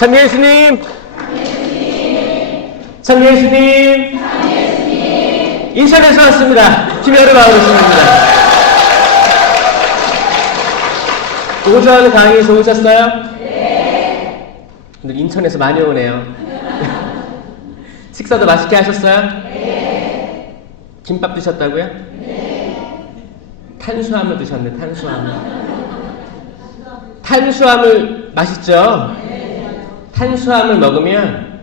참 예수님, 참 예수님, 인천에서 왔습니다. 김여름 아버지입니다. 오전 강의에서 오셨어요? 네. 오늘 인천에서 많이 오네요. 식사도 맛있게 하셨어요? 네. 김밥 드셨다고요? 네. 탄수화물 드셨네, 탄수화물. 탄수화물 맛있죠? 네. 탄수화물 먹으면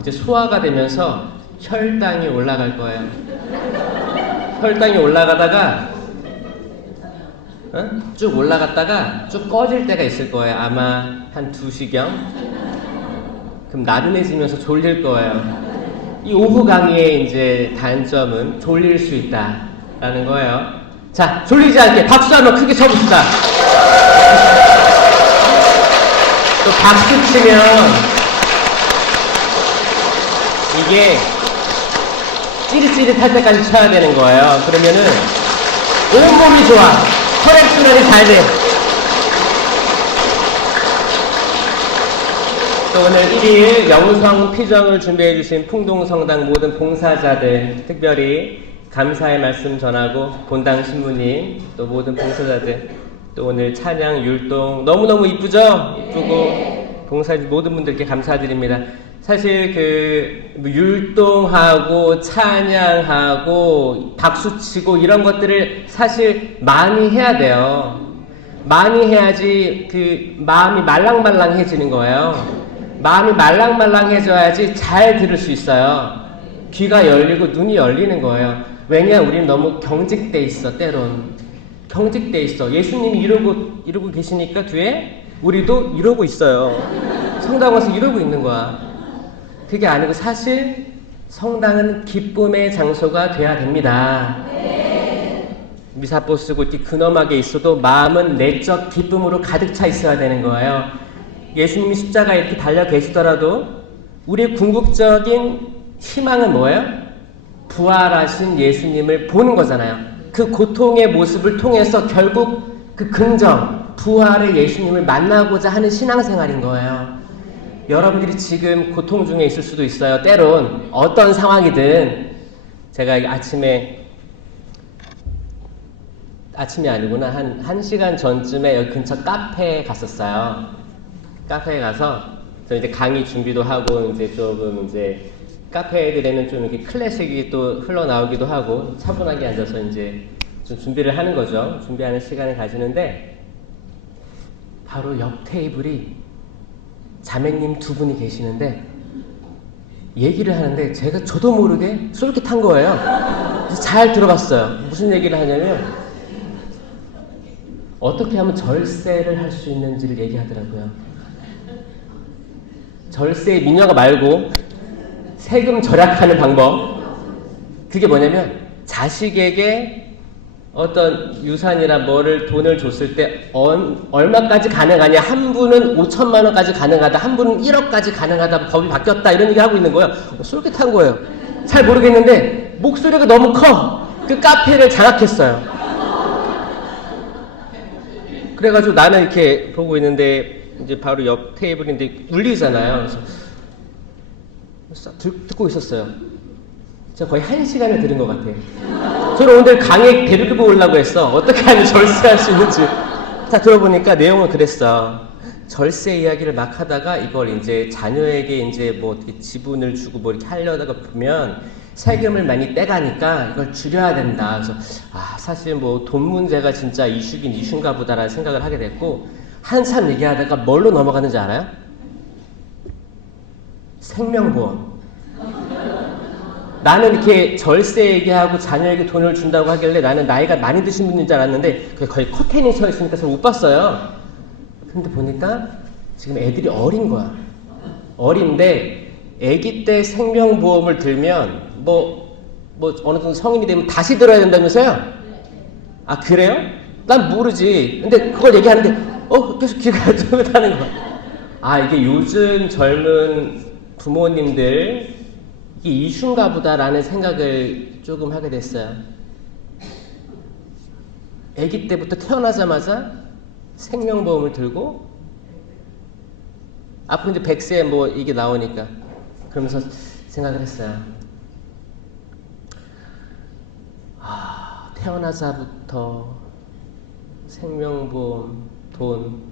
이제 소화가 되면서 혈당이 올라갈 거예요. 혈당이 올라가다가 쭉 올라갔다가 쭉 꺼질 때가 있을 거예요. 아마 한 2시경. 그럼 나른해지면서 졸릴 거예요. 이 오후 강의의 이제 단점은 졸릴 수 있다라는 거예요. 자, 졸리지 않게 박수 한번 크게 쳐봅시다. 또 박수 치면 이게 찌릿찌릿할 때까지 쳐야 되는 거예요. 그러면은 온몸이 좋아. 혈액순환이 잘 돼. 또 오늘 1일 영성 피정을 준비해 주신 풍동성당 모든 봉사자들, 특별히 감사의 말씀 전하고 본당 신부님, 또 모든 봉사자들, 또 오늘 찬양 율동 너무너무 이쁘죠? 이쁘고 봉사자 모든 분들께 감사드립니다. 사실 율동하고 찬양하고 박수치고 이런 것들을 사실 많이 해야 돼요. 많이 해야지 마음이 말랑말랑해지는 거예요. 마음이 말랑말랑해져야지 잘 들을 수 있어요. 귀가 열리고 눈이 열리는 거예요. 왜냐? 우리는 너무 경직돼 있어. 때론 경직돼 있어. 예수님이 이러고 계시니까 뒤에 우리도 이러고 있어요. 성당 와서 이러고 있는 거야. 그게 아니고 사실 성당은 기쁨의 장소가 돼야 됩니다. 미사포 쓰고 이렇게 근엄하게 있어도 마음은 내적 기쁨으로 가득 차 있어야 되는 거예요. 예수님이 십자가에 이렇게 달려 계시더라도 우리의 궁극적인 희망은 뭐예요? 부활하신 예수님을 보는 거잖아요. 그 고통의 모습을 통해서 결국 그 긍정, 부활의 예수님을 만나고자 하는 신앙생활인 거예요. 여러분들이 지금 고통 중에 있을 수도 있어요. 때론 어떤 상황이든. 제가 아침이 아니구나. 한 1시간 전쯤에 여기 근처 카페에 갔었어요. 카페에 가서 저 이제 강의 준비도 하고 이제 조금 이제 카페 애들에는 좀 이렇게 클래식이 또 흘러나오기도 하고 차분하게 앉아서 이제 좀 준비를 하는 거죠. 준비하는 시간을 가지는데 바로 옆 테이블이 자매님 2분이 계시는데 얘기를 하는데 저도 모르게 쏠깃한 거예요. 그래서 잘 들어봤어요. 무슨 얘기를 하냐면 어떻게 하면 절세를 할 수 있는지를 얘기하더라고요. 절세의 민영화 말고 세금 절약하는 방법. 그게 뭐냐면 자식에게 어떤 유산이나 돈을 줬을 때 얼마까지 가능하냐. 한 분은 5천만 원까지 가능하다. 한 분은 1억까지 가능하다. 법이 바뀌었다. 이런 얘기 하고 있는 거예요. 쏠깃한 거예요. 잘 모르겠는데 목소리가 너무 커. 그 카페를 장악했어요. 그래가지고 나는 이렇게 보고 있는데 이제 바로 옆 테이블인데 울리잖아요. 그래서 듣고 있었어요. 제가 거의 1시간을 들은 것 같아요. 저는 오늘 강의 데리고 오려고 했어. 어떻게 하면 절세할 수 있는지. 자, 들어보니까 내용은 그랬어. 절세 이야기를 막 하다가 이걸 이제 자녀에게 이제 뭐 어떻게 지분을 주고 뭐 이렇게 하려다가 보면 세금을 많이 떼가니까 이걸 줄여야 된다. 그래서 사실 뭐 돈 문제가 진짜 이슈긴 이슈인가 보다라는 생각을 하게 됐고 한참 얘기하다가 뭘로 넘어갔는지 알아요? 생명보험. 나는 이렇게 절세 얘기하고 자녀에게 돈을 준다고 하길래 나는 나이가 많이 드신 분인 줄 알았는데 그게 거의 커튼이 서 있으니까 잘 못 봤어요. 근데 보니까 지금 애들이 어린 거야. 어린데 애기 때 생명보험을 들면 어느 정도 성인이 되면 다시 들어야 된다면서요? 아, 그래요? 난 모르지. 근데 그걸 얘기하는데 계속 귀가 쫑긋하는 거야. 이게 요즘 젊은 부모님들 이게 이슈인가 보다라는 생각을 조금 하게 됐어요. 아기 때부터 태어나자마자 생명보험을 들고 앞으로 이제 100세 뭐 이게 나오니까. 그러면서 생각을 했어요. 태어나자부터 생명보험, 돈,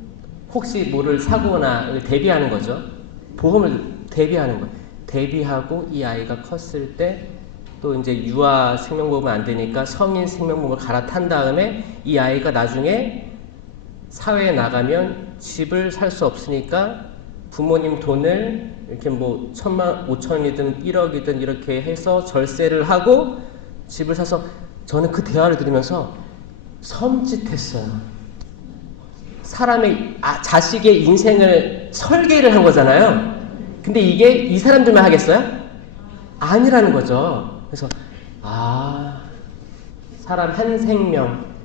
혹시 뭐를 사거나 대비하는 거죠. 보험을 대비하는 거예요. 대비하고 이 아이가 컸을 때 또 이제 유아 생명보험은 안 되니까 성인 생명보험을 갈아탄 다음에 이 아이가 나중에 사회에 나가면 집을 살 수 없으니까 부모님 돈을 이렇게 뭐 1,000만, 5천이든 1억이든 이렇게 해서 절세를 하고 집을 사서 저는 그 대화를 들으면서 섬찟했어요. 사람의 자식의 인생을 설계를 한 거잖아요. 근데 이게 이 사람들만 하겠어요? 아니라는 거죠. 그래서 사람 한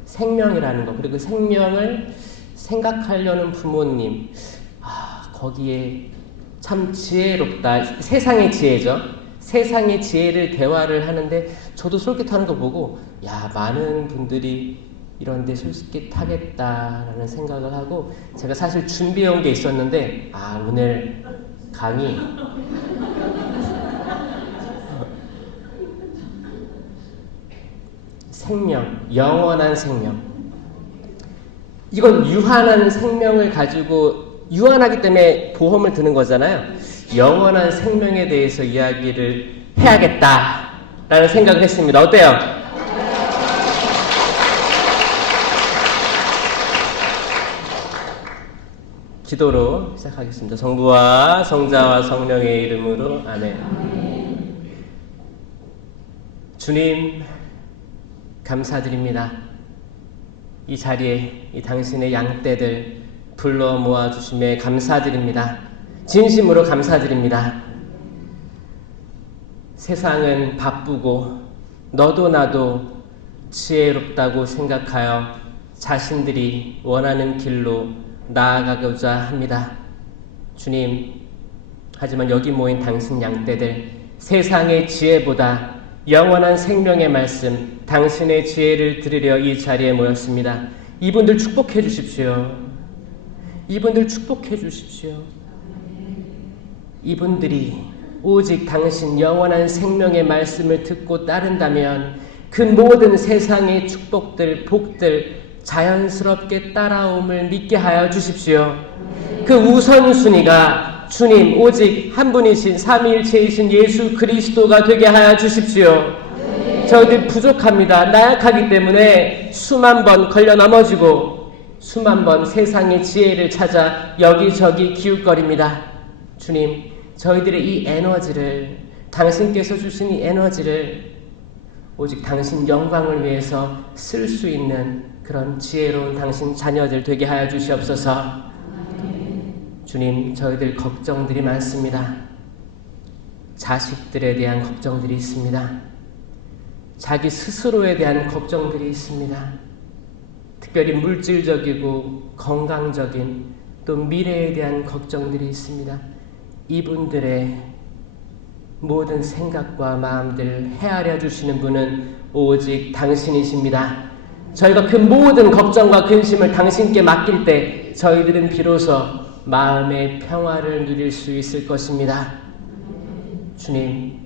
생명이라는 거, 그리고 그 생명을 생각하려는 부모님, 거기에 참 지혜롭다. 세상의 지혜죠. 세상의 지혜를 대화를 하는데 저도 솔깃하는 거 보고 많은 분들이 이런데 솔깃하겠다라는 생각을 하고 제가 사실 준비해온 게 있었는데 오늘 강의 생명, 영원한 생명. 이건 유한한 생명을 가지고 유한하기 때문에 보험을 드는 거잖아요. 영원한 생명에 대해서 이야기를 해야겠다라는 생각을 했습니다. 어때요? 기도로 시작하겠습니다. 성부와 성자와 성령의 이름으로 아멘. 주님 감사드립니다. 이 자리에 이 당신의 양떼들 불러 모아주심에 감사드립니다. 진심으로 감사드립니다. 세상은 바쁘고 너도 나도 지혜롭다고 생각하여 자신들이 원하는 길로 나아가고자 합니다. 주님, 하지만 여기 모인 당신 양떼들 세상의 지혜보다 영원한 생명의 말씀, 당신의 지혜를 들으려 이 자리에 모였습니다. 이분들 축복해 주십시오. 이분들 축복해 주십시오. 이분들이 오직 당신 영원한 생명의 말씀을 듣고 따른다면 그 모든 세상의 축복들, 복들 자연스럽게 따라옴을 믿게 하여 주십시오. 그 우선순위가 주님 오직 한 분이신 삼위일체이신 예수 그리스도가 되게 하여 주십시오. 저희들 부족합니다. 나약하기 때문에 수만 번 걸려 넘어지고 수만 번 세상의 지혜를 찾아 여기저기 기웃거립니다. 주님, 저희들의 이 에너지를, 당신께서 주신 이 에너지를 오직 당신 영광을 위해서 쓸 수 있는 그런 지혜로운 당신 자녀들 되게 하여 주시옵소서. 주님, 저희들 걱정들이 많습니다. 자식들에 대한 걱정들이 있습니다. 자기 스스로에 대한 걱정들이 있습니다. 특별히 물질적이고 건강적인 또 미래에 대한 걱정들이 있습니다. 이분들의 모든 생각과 마음들을 헤아려 주시는 분은 오직 당신이십니다. 저희가 그 모든 걱정과 근심을 당신께 맡길 때 저희들은 비로소 마음의 평화를 누릴 수 있을 것입니다. 주님,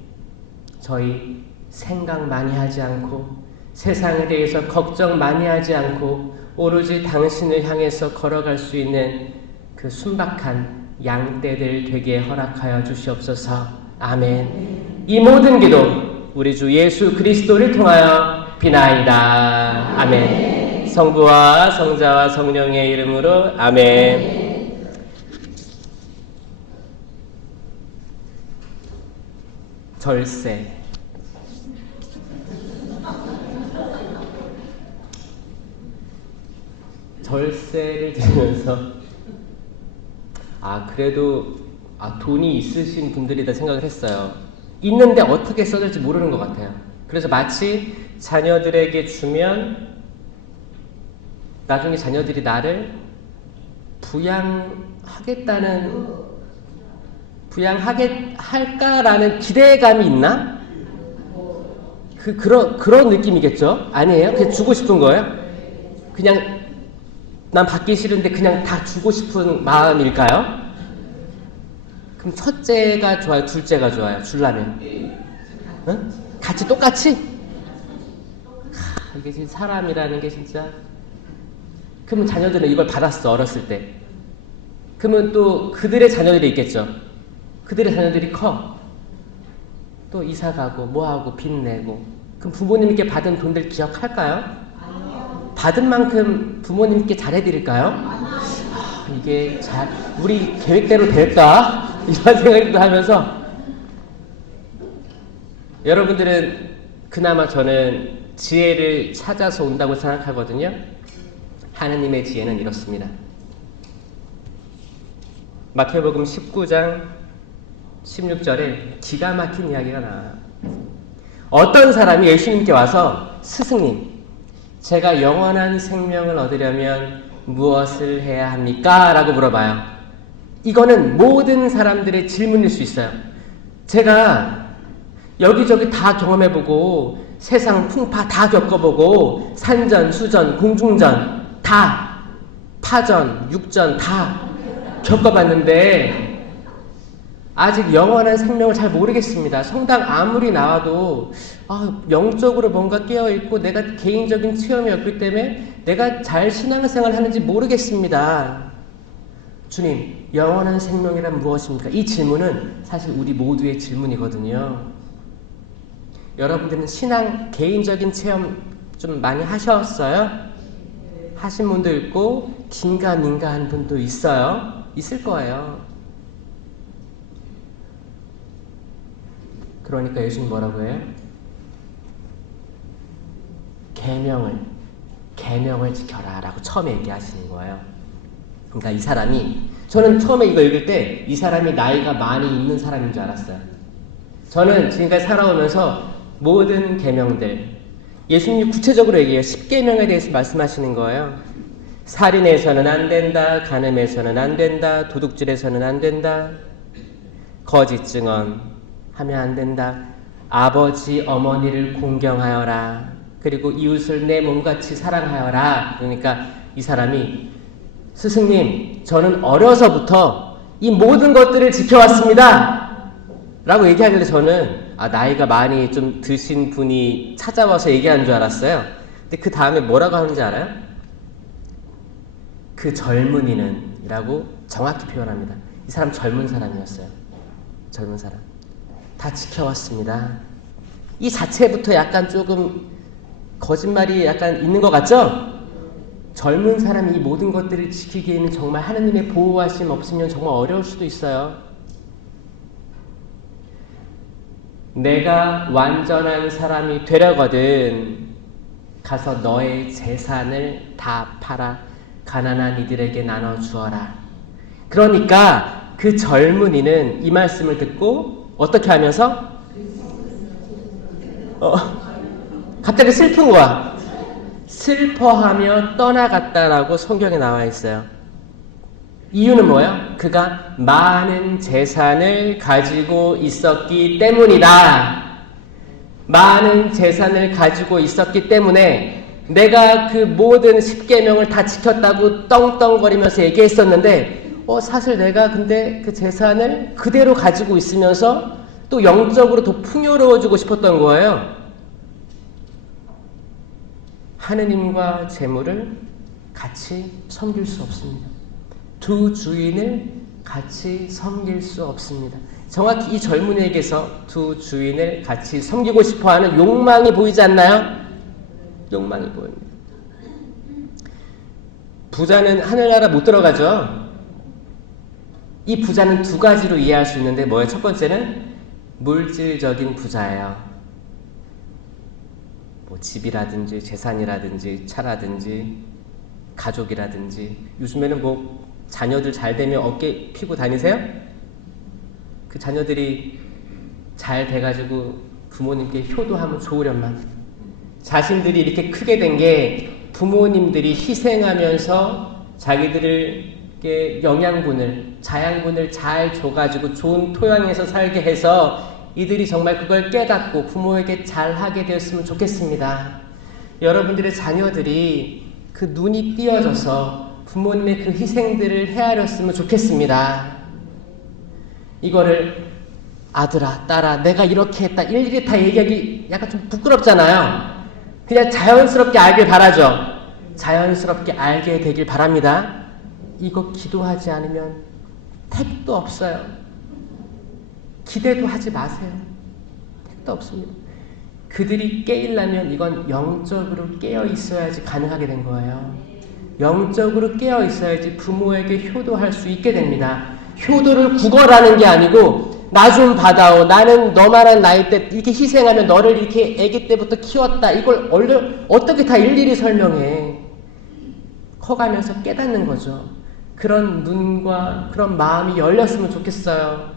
저희 생각 많이 하지 않고 세상에 대해서 걱정 많이 하지 않고 오로지 당신을 향해서 걸어갈 수 있는 그 순박한 양떼들 되게 허락하여 주시옵소서. 아멘. 이 모든 기도 우리 주 예수 그리스도를 통하여 비나이다. 아멘. 성부와 성자와 성령의 이름으로 아멘. 절세. 절세를 들으면서 그래도 돈이 있으신 분들이다 생각을 했어요. 있는데 어떻게 써질지 모르는 것 같아요. 그래서 마치 자녀들에게 주면 나중에 자녀들이 나를 할까라는 기대감이 있나? 그런 느낌이겠죠? 아니에요? 그냥 주고 싶은 거예요? 그냥 난 받기 싫은데 그냥 다 주고 싶은 마음일까요? 그럼 첫째가 좋아요? 둘째가 좋아요? 줄라면? 응? 같이 똑같이? 이게 진짜 사람이라는 게 진짜. 그러면 자녀들은 이걸 받았어, 어렸을 때. 그러면 또 그들의 자녀들이 있겠죠. 그들의 자녀들이 커. 또 이사 가고 뭐하고 빚 내고. 그럼 부모님께 받은 돈들 기억할까요? 받은 만큼 부모님께 잘해드릴까요? 이게 잘 우리 계획대로 될까? 이런 생각도 하면서 여러분들은 그나마 저는 지혜를 찾아서 온다고 생각하거든요. 하느님의 지혜는 이렇습니다. 마태복음 19장 16절에 기가 막힌 이야기가 나와요. 어떤 사람이 예수님께 와서 스승님, 제가 영원한 생명을 얻으려면 무엇을 해야 합니까? 라고 물어봐요. 이거는 모든 사람들의 질문일 수 있어요. 제가 여기저기 다 경험해보고 세상 풍파 다 겪어보고 산전, 수전, 공중전 다 파전, 육전 다 겪어봤는데 아직 영원한 생명을 잘 모르겠습니다. 성당 아무리 나와도 영적으로 뭔가 깨어있고 내가 개인적인 체험이 없기 때문에 내가 잘 신앙생활을 하는지 모르겠습니다. 주님, 영원한 생명이란 무엇입니까? 이 질문은 사실 우리 모두의 질문이거든요. 여러분들은 신앙 개인적인 체험 좀 많이 하셨어요? 하신 분도 있고 긴가민가한 분도 있어요. 있을 거예요. 그러니까 예수님 뭐라고 해요? 계명을 지켜라 라고 처음에 얘기하시는 거예요. 그러니까 이 사람이, 저는 처음에 이거 읽을 때 이 사람이 나이가 많이 있는 사람인 줄 알았어요. 저는 지금까지 살아오면서 모든 계명들, 예수님이 구체적으로 얘기해요. 10계명에 대해서 말씀하시는 거예요. 살인해서는 안 된다, 간음해서는 안 된다, 도둑질해서는 안 된다, 거짓 증언 하면 안 된다, 아버지 어머니를 공경하여라, 그리고 이웃을 내 몸같이 사랑하여라. 그러니까 이 사람이 스승님, 저는 어려서부터 이 모든 것들을 지켜왔습니다 라고 얘기하길래 저는 나이가 많이 좀 드신 분이 찾아와서 얘기하는 줄 알았어요. 근데 그 다음에 뭐라고 하는지 알아요? 그 젊은이는 이라고 정확히 표현합니다. 이 사람 젊은 사람이었어요. 젊은 사람. 다 지켜왔습니다. 이 자체부터 약간 조금 거짓말이 약간 있는 것 같죠? 젊은 사람이 이 모든 것들을 지키기에는 정말 하느님의 보호하심 없으면 정말 어려울 수도 있어요. 내가 완전한 사람이 되려거든 가서 너의 재산을 다 팔아 가난한 이들에게 나눠주어라. 그러니까 그 젊은이는 이 말씀을 듣고 어떻게 하면서 갑자기 슬픈 거야. 슬퍼하며 떠나갔다라고 성경에 나와 있어요. 이유는 뭐예요? 그가 많은 재산을 가지고 있었기 때문이다. 많은 재산을 가지고 있었기 때문에 내가 그 모든 10계명을 다 지켰다고 떵떵거리면서 얘기했었는데 사실 내가 근데 그 재산을 그대로 가지고 있으면서 또 영적으로 더 풍요로워지고 싶었던 거예요. 하느님과 재물을 같이 섬길 수 없습니다. 두 주인을 같이 섬길 수 없습니다. 정확히 이 젊은이에게서 두 주인을 같이 섬기고 싶어하는 욕망이 보이지 않나요? 욕망이 보입니다. 부자는 하늘나라 못 들어가죠. 이 부자는 두 가지로 이해할 수 있는데 뭐예요? 첫 번째는 물질적인 부자예요. 뭐 집이라든지 재산이라든지 차라든지 가족이라든지. 요즘에는 뭐 자녀들 잘 되면 어깨 피고 다니세요? 그 자녀들이 잘 돼가지고 부모님께 효도하면 좋으련만. 자신들이 이렇게 크게 된 게 부모님들이 희생하면서 자기들에게 영양분을, 자양분을 잘 줘가지고 좋은 토양에서 살게 해서 이들이 정말 그걸 깨닫고 부모에게 잘하게 되었으면 좋겠습니다. 여러분들의 자녀들이 그 눈이 띄어져서 부모님의 그 희생들을 헤아렸으면 좋겠습니다. 이거를 아들아, 딸아, 내가 이렇게 했다 일일이 다 얘기하기 약간 좀 부끄럽잖아요. 그냥 자연스럽게 알길 바라죠. 자연스럽게 알게 되길 바랍니다. 이거 기도하지 않으면 택도 없어요. 기대도 하지 마세요. 택도 없습니다. 그들이 깨이려면 이건 영적으로 깨어 있어야지 가능하게 된 거예요. 영적으로 깨어 있어야지 부모에게 효도할 수 있게 됩니다. 효도를 구걸하는 게 아니고 나 좀 받아오. 나는 너만한 나이 때 이렇게 희생하며 너를 이렇게 아기 때부터 키웠다. 이걸 어떻게 다 일일이 설명해. 커가면서 깨닫는 거죠. 그런 눈과 그런 마음이 열렸으면 좋겠어요.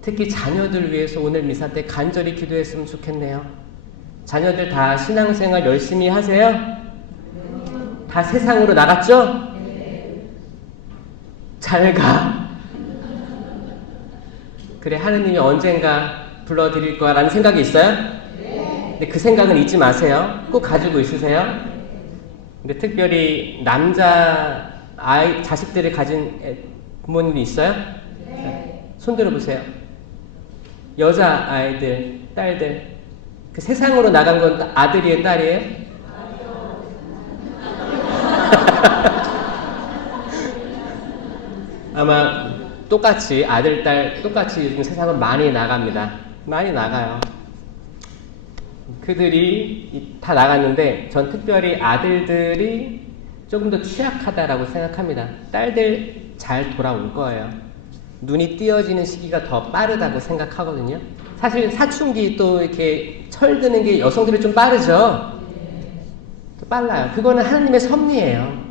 특히 자녀들 위해서 오늘 미사 때 간절히 기도했으면 좋겠네요. 자녀들 다 신앙생활 열심히 하세요? 다 세상으로 나갔죠? 잘 가. 그래, 하느님이 언젠가 불러드릴 거라는 생각이 있어요? 근데 그 생각은 잊지 마세요. 꼭 가지고 있으세요. 근데 특별히 남자 자식들을 가진 부모님이 있어요? 손 들어보세요. 여자 아이들, 딸들. 그 세상으로 나간 건 아들이에요, 딸이에요? 아마 똑같이 아들, 딸 똑같이 요즘 세상은 많이 나갑니다. 많이 나가요. 그들이 다 나갔는데 전 특별히 아들들이 조금 더 취약하다라고 생각합니다. 딸들 잘 돌아올 거예요. 눈이 띄어지는 시기가 더 빠르다고 생각하거든요. 사실 사춘기 또 이렇게 철드는 게 여성들이 좀 빠르죠? 더 빨라요. 그거는 하나님의 섭리예요.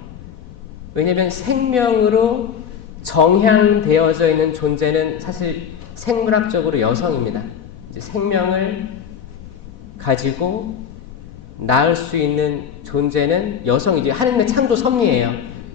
왜냐하면 생명으로 정향되어져 있는 존재는 사실 생물학적으로 여성입니다. 이제 생명을 가지고 낳을 수 있는 존재는 여성이지. 하나님의 창조 섭리예요.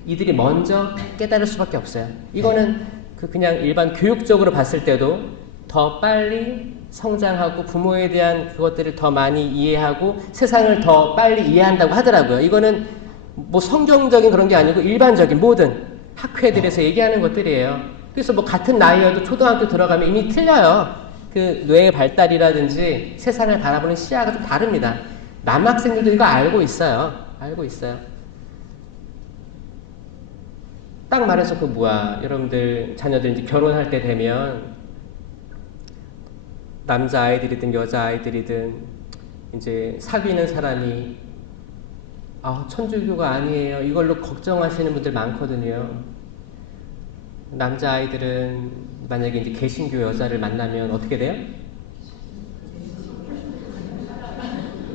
이들이 먼저 깨달을 수밖에 없어요. 이거는 그냥 일반 교육적으로 봤을 때도 더 빨리 성장하고 부모에 대한 그것들을 더 많이 이해하고 세상을 더 빨리 이해한다고 하더라고요. 이거는 뭐 성경적인 그런 게 아니고 일반적인 모든 학회들에서 얘기하는 것들이에요. 그래서 뭐 같은 나이여도 초등학교 들어가면 이미 틀려요. 그 뇌의 발달이라든지 세상을 바라보는 시야가 좀 다릅니다. 남학생들도 이거 알고 있어요. 알고 있어요. 딱 말해서 여러분들 자녀들 이제 결혼할 때 되면 남자 아이들이든 여자 아이들이든 이제 사귀는 사람이 천주교가 아니에요. 이걸로 걱정하시는 분들 많거든요. 남자 아이들은 만약에 이제 개신교 여자를 만나면 어떻게 돼요?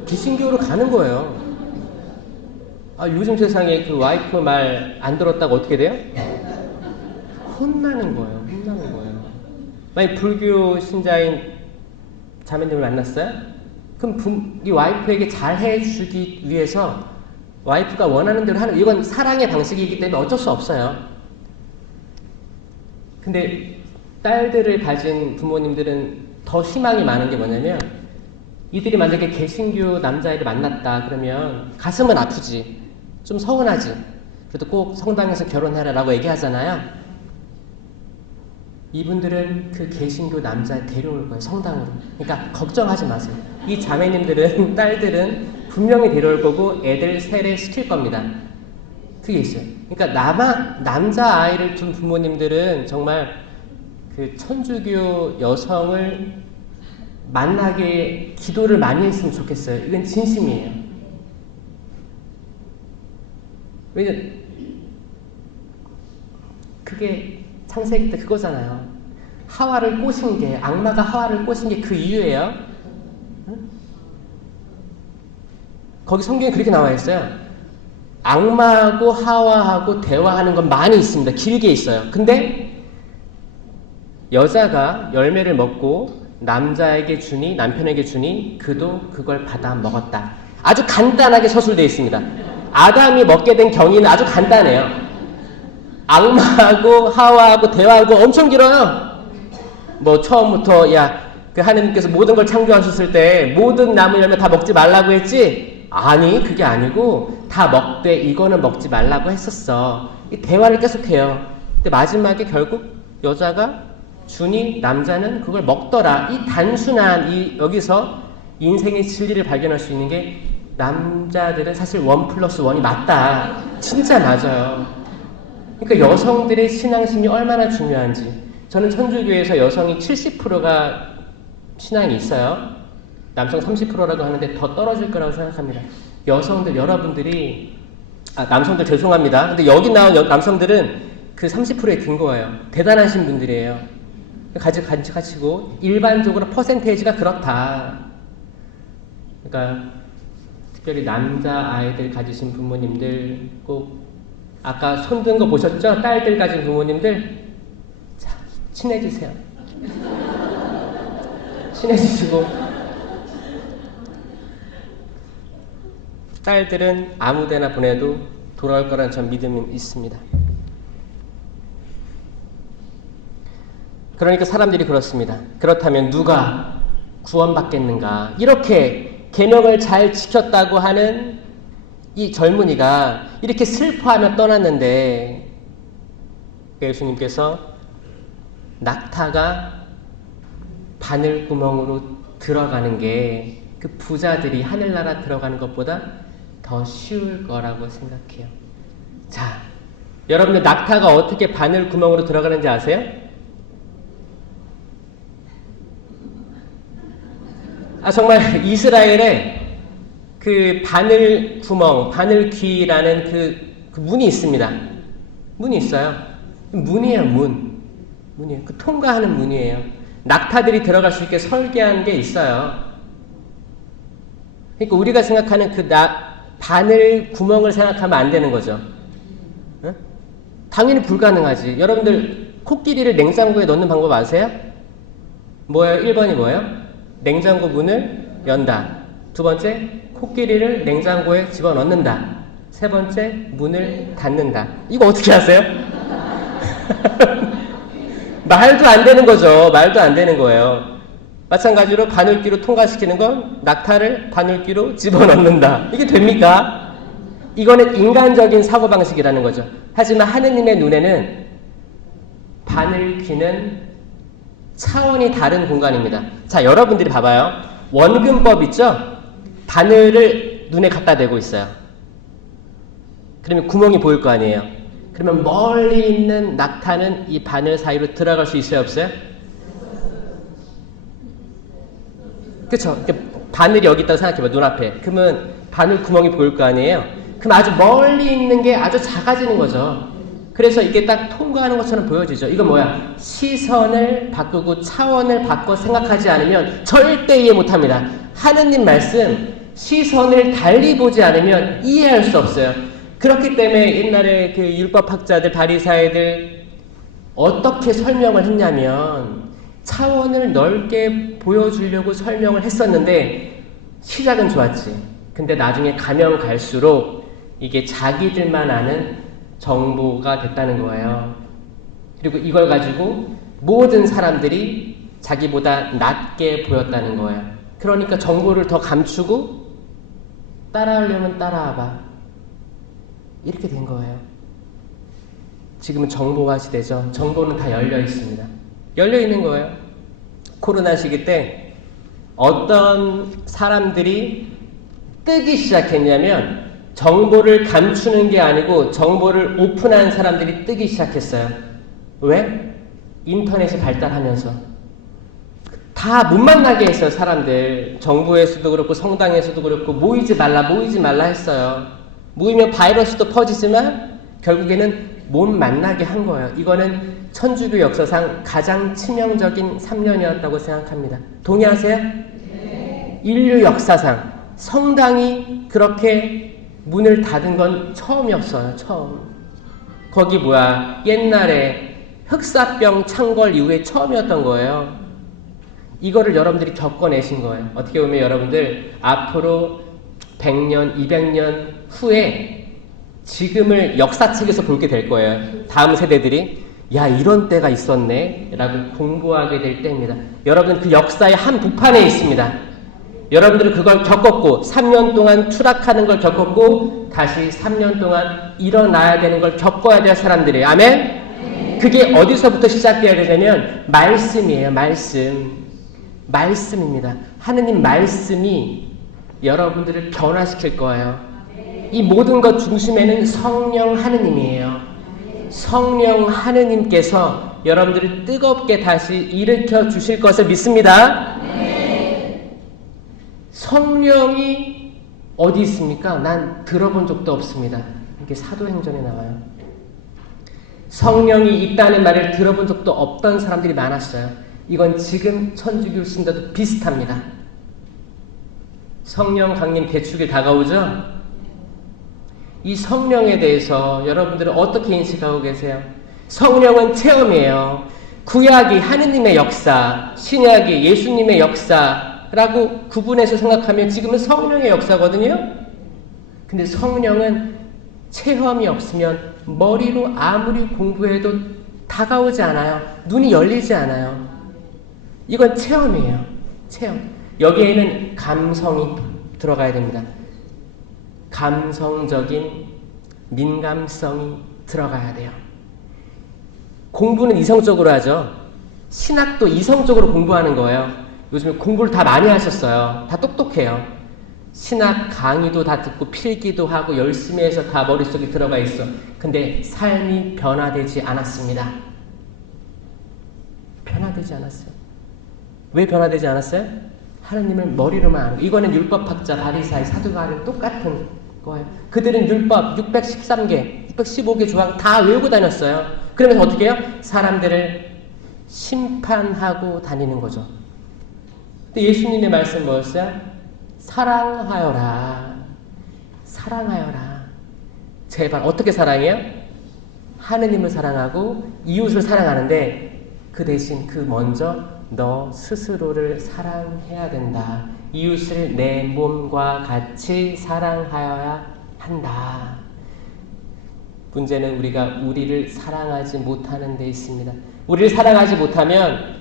개신교로 가는 거예요. 요즘 세상에 그 와이프 말 안 들었다고 어떻게 돼요? 혼나는 거예요. 혼나는 거예요. 만약 불교 신자인 자매님을 만났어요? 그럼 이 와이프에게 잘 해주기 위해서 와이프가 원하는 대로 하는, 이건 사랑의 방식이기 때문에 어쩔 수 없어요. 근데 딸들을 가진 부모님들은 더 희망이 많은 게 뭐냐면 이들이 만약에 개신교 남자애를 만났다 그러면 가슴은 아프지, 좀 서운하지, 그래도 꼭 성당에서 결혼해라 라고 얘기하잖아요. 이분들은 그 개신교 남자 데려올 거예요, 성당으로. 그러니까 걱정하지 마세요. 이 자매님들은, 딸들은 분명히 데려올 거고 애들 세례 시킬 겁니다. 그게 있어요. 그러니까 남자 아이를 둔 부모님들은 정말 그 천주교 여성을 만나게 기도를 많이 했으면 좋겠어요. 이건 진심이에요. 왜냐면 그게 창세기 때 그거잖아요. 하와를 꼬신 게, 악마가 하와를 꼬신 게 그 이유예요. 응? 거기 성경에 그렇게 나와 있어요. 악마하고 하와하고 대화하는 건 많이 있습니다. 길게 있어요. 근데 여자가 열매를 먹고 남자에게 주니, 남편에게 주니 그도 그걸 받아 먹었다. 아주 간단하게 서술되어 있습니다. 아담이 먹게 된 경위는 아주 간단해요. 악마하고 하와하고 대화하고 엄청 길어요. 뭐 처음부터 그 하느님께서 모든 걸 창조하셨을 때 모든 나무 열매 다 먹지 말라고 했지? 아니, 그게 아니고 다 먹되 이거는 먹지 말라고 했었어. 이 대화를 계속해요. 근데 마지막에 결국 여자가 주니 남자는 그걸 먹더라. 이 단순한 여기서 인생의 진리를 발견할 수 있는 게 남자들은 사실 1+1이 맞다. 진짜 맞아요. 그러니까 여성들의 신앙심이 얼마나 중요한지. 저는 천주교에서 여성이 70%가 신앙이 있어요. 남성 30%라고 하는데 더 떨어질 거라고 생각합니다. 여성들, 여러분들이, 남성들 죄송합니다. 근데 여기 나온 남성들은 그 30%에 든 거예요. 대단하신 분들이에요. 가지고 일반적으로 퍼센테이지가 그렇다. 그러니까 특별히 남자 아이들 가지신 부모님들, 꼭 아까 손 든 거 보셨죠? 딸들 가진 부모님들, 자, 친해지세요. 친해지시고, 딸들은 아무데나 보내도 돌아올 거라는 전 믿음이 있습니다. 그러니까 사람들이 그렇습니다. 그렇다면 누가 구원받겠는가? 이렇게 계명을 잘 지켰다고 하는 이 젊은이가 이렇게 슬퍼하며 떠났는데 예수님께서 낙타가 바늘구멍으로 들어가는 게 그 부자들이 하늘나라 들어가는 것보다 더 쉬울 거라고 생각해요. 자, 여러분들 낙타가 어떻게 바늘구멍으로 들어가는지 아세요? 정말 이스라엘에 그 바늘구멍, 바늘귀라는 그 문이 있습니다. 문이 있어요. 문이에요, 문이에요. 그 통과하는 문이에요. 낙타들이 들어갈 수 있게 설계한 게 있어요. 그러니까 우리가 생각하는 그 바늘구멍을 생각하면 안 되는 거죠. 응? 당연히 불가능하지. 여러분들 코끼리를 냉장고에 넣는 방법 아세요? 뭐예요? 1번이 뭐예요? 냉장고 문을 연다. 두 번째, 코끼리를 냉장고에 집어넣는다. 세 번째, 문을 닫는다. 이거 어떻게 하세요? 말도 안 되는 거죠. 말도 안 되는 거예요. 마찬가지로 바늘귀로 통과시키는 건 낙타를 바늘귀로 집어넣는다. 이게 됩니까? 이거는 인간적인 사고방식이라는 거죠. 하지만 하느님의 눈에는 바늘귀는 차원이 다른 공간입니다. 자, 여러분들이 봐봐요. 원근법 있죠? 바늘을 눈에 갖다 대고 있어요. 그러면 구멍이 보일 거 아니에요. 그러면 멀리 있는 낙타는 이 바늘 사이로 들어갈 수 있어요, 없어요? 그쵸? 바늘이 여기 있다고 생각해봐, 눈앞에. 그러면 바늘 구멍이 보일 거 아니에요? 그럼 아주 멀리 있는 게 아주 작아지는 거죠. 그래서 이게 딱 통과하는 것처럼 보여지죠. 이건 뭐야? 시선을 바꾸고 차원을 바꿔 생각하지 않으면 절대 이해 못합니다. 하느님 말씀, 시선을 달리 보지 않으면 이해할 수 없어요. 그렇기 때문에 옛날에 그 율법학자들, 바리사이들 어떻게 설명을 했냐면 차원을 넓게 보여주려고 설명을 했었는데 시작은 좋았지. 근데 나중에 가면 갈수록 이게 자기들만 아는 정보가 됐다는 거예요. 그리고 이걸 가지고 모든 사람들이 자기보다 낮게 보였다는 거예요. 그러니까 정보를 더 감추고 따라하려면 따라와봐. 이렇게 된 거예요. 지금은 정보화 시대죠. 정보는 다 열려 있습니다. 열려 있는 거예요. 코로나 시기 때 어떤 사람들이 뜨기 시작했냐면 정보를 감추는 게 아니고 정보를 오픈한 사람들이 뜨기 시작했어요. 왜? 인터넷이 발달하면서 다 못 만나게 했어요. 사람들 정부에서도 그렇고 성당에서도 그렇고 모이지 말라 했어요. 모이면 바이러스도 퍼지지만 결국에는 못 만나게 한 거예요. 이거는 천주교 역사상 가장 치명적인 3년이었다고 생각합니다. 동의하세요? 네. 인류 역사상 성당이 그렇게 문을 닫은 건 처음이었어요. 처음. 거기 뭐야? 옛날에 흑사병 창궐 이후에 처음이었던 거예요. 이거를 여러분들이 겪어내신 거예요. 어떻게 보면 여러분들 앞으로 100년, 200년 후에 지금을 역사책에서 보게 될 거예요. 다음 세대들이 야, 이런 때가 있었네 라고 공부하게 될 때입니다. 여러분 그 역사의 한 부판에 있습니다. 여러분들은 그걸 겪었고 3년 동안 추락하는 걸 겪었고 다시 3년 동안 일어나야 되는 걸 겪어야 될 사람들이에요. 아멘? 그게 어디서부터 시작되어야 되냐면 말씀이에요. 말씀입니다. 하느님 말씀이 여러분들을 변화시킬 거예요. 이 모든 것 중심에는 성령 하느님이에요. 성령 하느님께서 여러분들을 뜨겁게 다시 일으켜 주실 것을 믿습니다. 성령이 어디 있습니까? 난 들어본 적도 없습니다. 이게 사도행전에 나와요. 성령이 있다는 말을 들어본 적도 없던 사람들이 많았어요. 이건 지금 천주교 신도도 비슷합니다. 성령 강림 대축이 다가오죠? 이 성령에 대해서 여러분들은 어떻게 인식하고 계세요? 성령은 체험이에요. 구약이 하느님의 역사, 신약이 예수님의 역사라고 구분해서 생각하면 지금은 성령의 역사거든요? 근데 성령은 체험이 없으면 머리로 아무리 공부해도 다가오지 않아요. 눈이 열리지 않아요. 이건 체험이에요. 체험. 여기에는 감성이 들어가야 됩니다. 감성적인 민감성이 들어가야 돼요. 공부는 이성적으로 하죠. 신학도 이성적으로 공부하는 거예요. 요즘에 공부를 다 많이 하셨어요. 다 똑똑해요. 신학 강의도 다 듣고 필기도 하고 열심히 해서 다 머릿속에 들어가 있어. 근데 삶이 변화되지 않았습니다. 변화되지 않았어요. 왜 변화되지 않았어요? 하느님을 머리로만 아는 거. 이거는 율법학자, 바리사이, 사두가는 똑같은 거예요. 그들은 율법 613개, 615개 조항 다 외우고 다녔어요. 그러면서 어떻게 해요? 사람들을 심판하고 다니는 거죠. 근데 예수님의 말씀 뭐였어요? 사랑하여라. 사랑하여라. 제발 어떻게 사랑해요? 하느님을 사랑하고 이웃을 사랑하는데 그 대신 그 먼저 너 스스로를 사랑해야 된다. 이웃을 내 몸과 같이 사랑하여야 한다. 문제는 우리가 우리를 사랑하지 못하는 데 있습니다. 우리를 사랑하지 못하면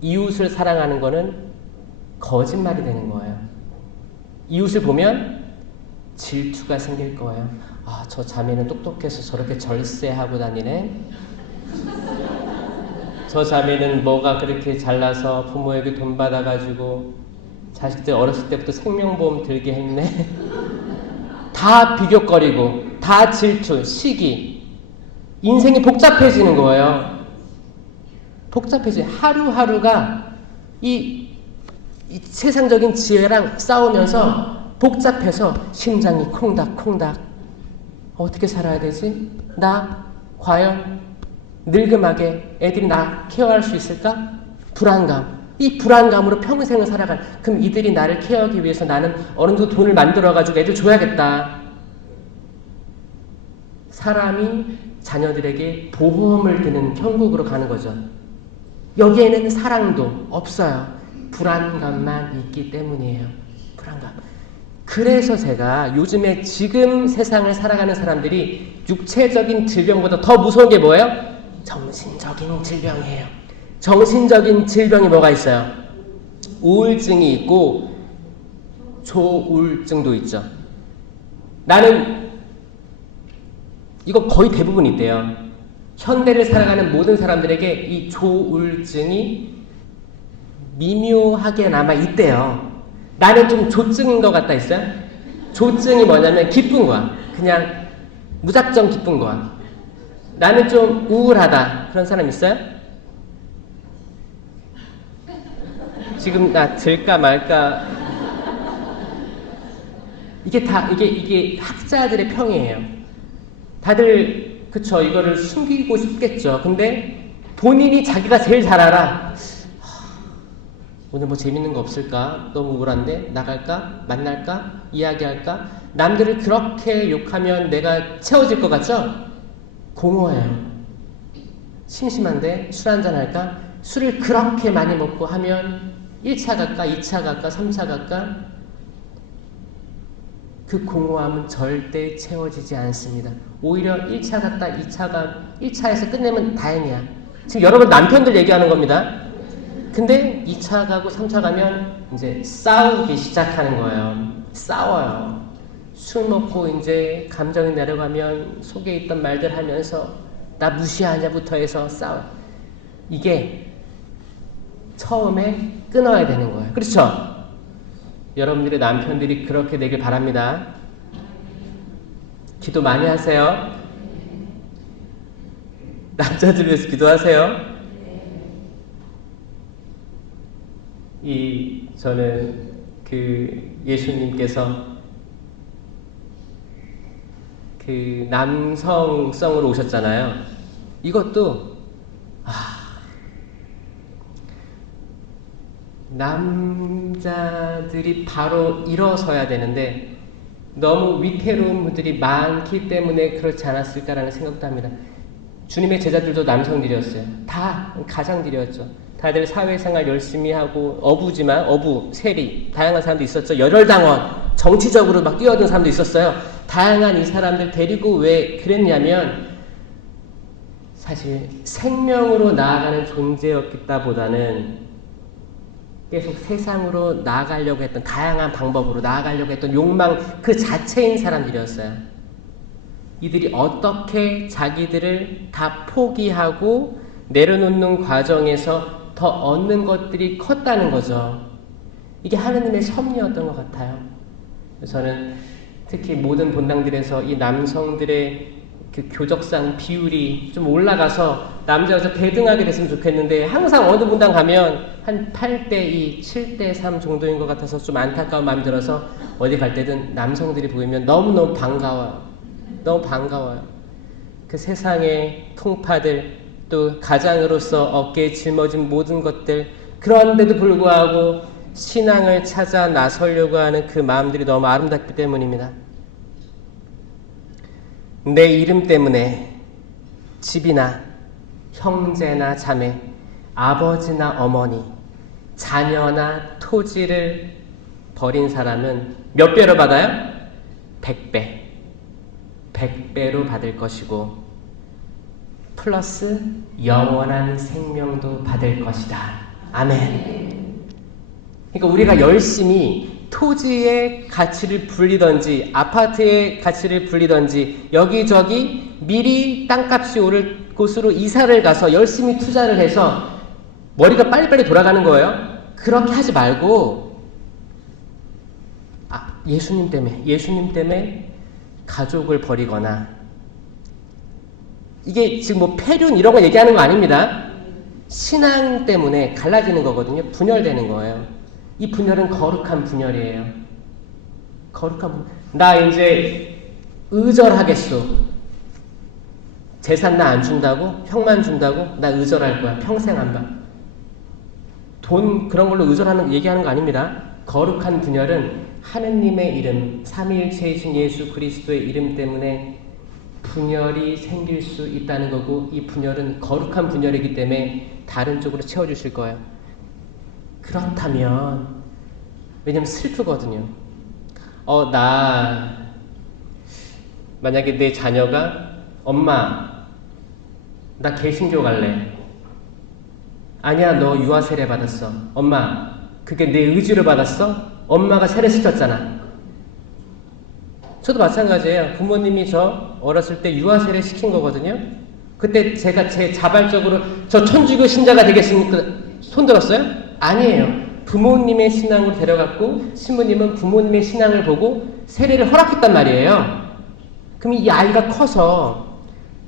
이웃을 사랑하는 거는 거짓말이 되는 거예요. 이웃을 보면 질투가 생길 거예요. 아, 저 자매는 똑똑해서 저렇게 절세하고 다니네. 저 자매는 뭐가 그렇게 잘나서 부모에게 돈 받아가지고 자식들 어렸을 때부터 생명보험 들게 했네. 다 비교거리고 다 질투, 시기. 인생이 복잡해지는 거예요. 복잡해지. 하루하루가 이 세상적인 지혜랑 싸우면서 복잡해서 심장이 콩닥콩닥. 어떻게 살아야 되지? 나 과연 늙음하게 애들이 나 케어할 수 있을까? 불안감. 이 불안감으로 평생을 살아간. 그럼 이들이 나를 케어하기 위해서 나는 어느 정도 돈을 만들어가지고 애들 줘야겠다. 사람이 자녀들에게 보험을 드는 형국으로 가는 거죠. 여기에는 사랑도 없어요. 불안감만 있기 때문이에요. 불안감. 그래서 제가 요즘에 지금 세상을 살아가는 사람들이 육체적인 질병보다 더 무서운 게 뭐예요? 정신적인 질병이에요. 정신적인 질병이 뭐가 있어요? 우울증이 있고 조울증도 있죠. 나는 이거 거의 대부분 있대요. 현대를 살아가는 모든 사람들에게 이 조울증이 미묘하게 남아 있대요. 나는 좀 조증인 것 같다 있어요? 조증이 뭐냐면 기쁜 거야. 그냥 무작정 기쁜 거야. 나는 좀 우울하다. 그런 사람 있어요? 지금 나 들까 말까. 이게 학자들의 평이에요. 다들 그쵸, 이거를 숨기고 싶겠죠. 근데 본인이 자기가 제일 잘 알아. 오늘 뭐 재밌는 거 없을까? 너무 우울한데? 나갈까? 만날까? 이야기할까? 남들을 그렇게 욕하면 내가 채워질 것 같죠? 공허해요. 심심한데 술 한잔 할까? 술을 그렇게 많이 먹고 하면 1차 갈까? 2차 갈까? 3차 갈까? 그 공허함은 절대 채워지지 않습니다. 오히려 1차 갔다 1차에서 끝내면 다행이야. 지금 여러분 남편들 얘기하는 겁니다. 근데 2차 가고 3차 가면 이제 싸우기 시작하는 거예요. 싸워요. 술 먹고 이제 감정이 내려가면 속에 있던 말들 하면서 나 무시하냐부터 해서 싸워. 이게 처음에 끊어야 되는 거예요. 그렇죠? 여러분들의 남편들이 그렇게 되길 바랍니다. 기도 많이 하세요. 남자들 위해서 기도하세요. 저는 예수님께서 남성성으로 오셨잖아요. 이것도 남자들이 바로 일어서야 되는데 너무 위태로운 분들이 많기 때문에 그렇지 않았을까라는 생각도 합니다. 주님의 제자들도 남성들이었어요. 다 가장들이었죠. 다들 사회생활 열심히 하고 어부, 세리, 다양한 사람도 있었죠. 열혈당원, 정치적으로 막 뛰어든 사람도 있었어요. 다양한 이 사람들 데리고 왜 그랬냐면 사실 생명으로 나아가는 존재였기보다는 계속 세상으로 나아가려고 했던 다양한 방법으로 나아가려고 했던 욕망 그 자체인 사람들이었어요. 이들이 어떻게 자기들을 다 포기하고 내려놓는 과정에서 더 얻는 것들이 컸다는 거죠. 이게 하느님의 섭리였던 것 같아요. 저는 특히 모든 본당들에서 이 남성들의 그 교적상 비율이 좀 올라가서 남자여서 대등하게 됐으면 좋겠는데 항상 어느 본당 가면 한 8대2, 7대3 정도인 것 같아서 좀 안타까운 마음이 들어서 어디 갈 때든 남성들이 보이면 너무너무 반가워요. 너무 반가워요. 그 세상의 풍파들 또 가장으로서 어깨에 짊어진 모든 것들 그런데도 불구하고 신앙을 찾아 나서려고 하는 그 마음들이 너무 아름답기 때문입니다. 내 이름 때문에 집이나 형제나 자매, 아버지나 어머니, 자녀나 토지를 버린 사람은 몇 배로 받아요? 100배. 100배로 받을 것이고 플러스 영원한 생명도 받을 것이다. 아멘. 그러니까 우리가 열심히 토지의 가치를 불리던지 아파트의 가치를 불리던지 여기저기 미리 땅값이 오를 곳으로 이사를 가서 열심히 투자를 해서 머리가 빨리빨리 돌아가는 거예요. 그렇게 하지 말고 예수님 때문에 가족을 버리거나 이게 지금 뭐 폐륜 이런 거 얘기하는 거 아닙니다. 신앙 때문에 갈라지는 거거든요. 분열되는 거예요. 이 분열은 거룩한 분열이에요. 나 이제 의절하겠소. 재산 나 안 준다고? 형만 준다고? 나 의절할 거야. 평생 안 봐. 돈 그런 걸로 의절하는 얘기하는 거 아닙니다. 거룩한 분열은 하느님의 이름, 삼위일체이신 예수 그리스도의 이름 때문에 분열이 생길 수 있다는 거고 이 분열은 거룩한 분열이기 때문에 다른 쪽으로 채워주실 거예요. 그렇다면 왜냐면 슬프거든요. 만약에 내 자녀가 엄마 나 개신교 갈래. 아니야 너 유아 세례 받았어. 엄마 그게 내 의지로 받았어? 엄마가 세례시켰잖아. 저도 마찬가지예요. 부모님이 저 어렸을 때 유아 세례 시킨 거거든요. 그때 제가 자발적으로 저 천주교 신자가 되겠습니까? 손 들었어요? 아니에요. 부모님의 신앙으로 데려갔고 신부님은 부모님의 신앙을 보고 세례를 허락했단 말이에요. 그럼 이 아이가 커서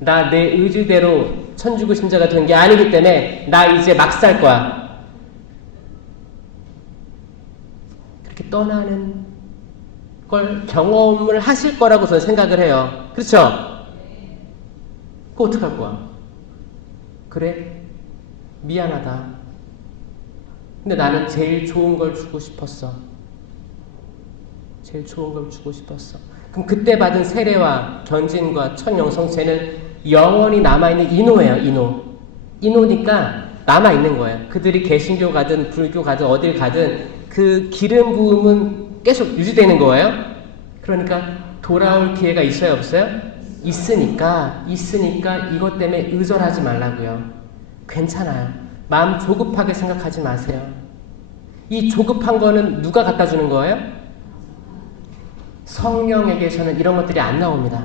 나 내 의지대로 천주교 신자가 된 게 아니기 때문에 나 이제 막 살 거야. 그렇게 떠나는 걸 경험을 하실 거라고 저는 생각을 해요. 그렇죠? 그거 어떡할 거야? 그래? 미안하다. 근데 나는 제일 좋은 걸 주고 싶었어. 제일 좋은 걸 주고 싶었어. 그럼 그때 받은 세례와 견진과 첫 영성체는 영원히 남아있는 인호예요. 인호니까 남아있는 거예요. 그들이 개신교 가든 불교 가든 어딜 가든 그 기름 부음은 계속 유지되는 거예요. 그러니까 돌아올 기회가 있어요 없어요? 있으니까 이것 때문에 의절하지 말라고요. 괜찮아요. 마음 조급하게 생각하지 마세요. 이 조급한 거는 누가 갖다 주는 거예요? 성령에게서는 이런 것들이 안 나옵니다.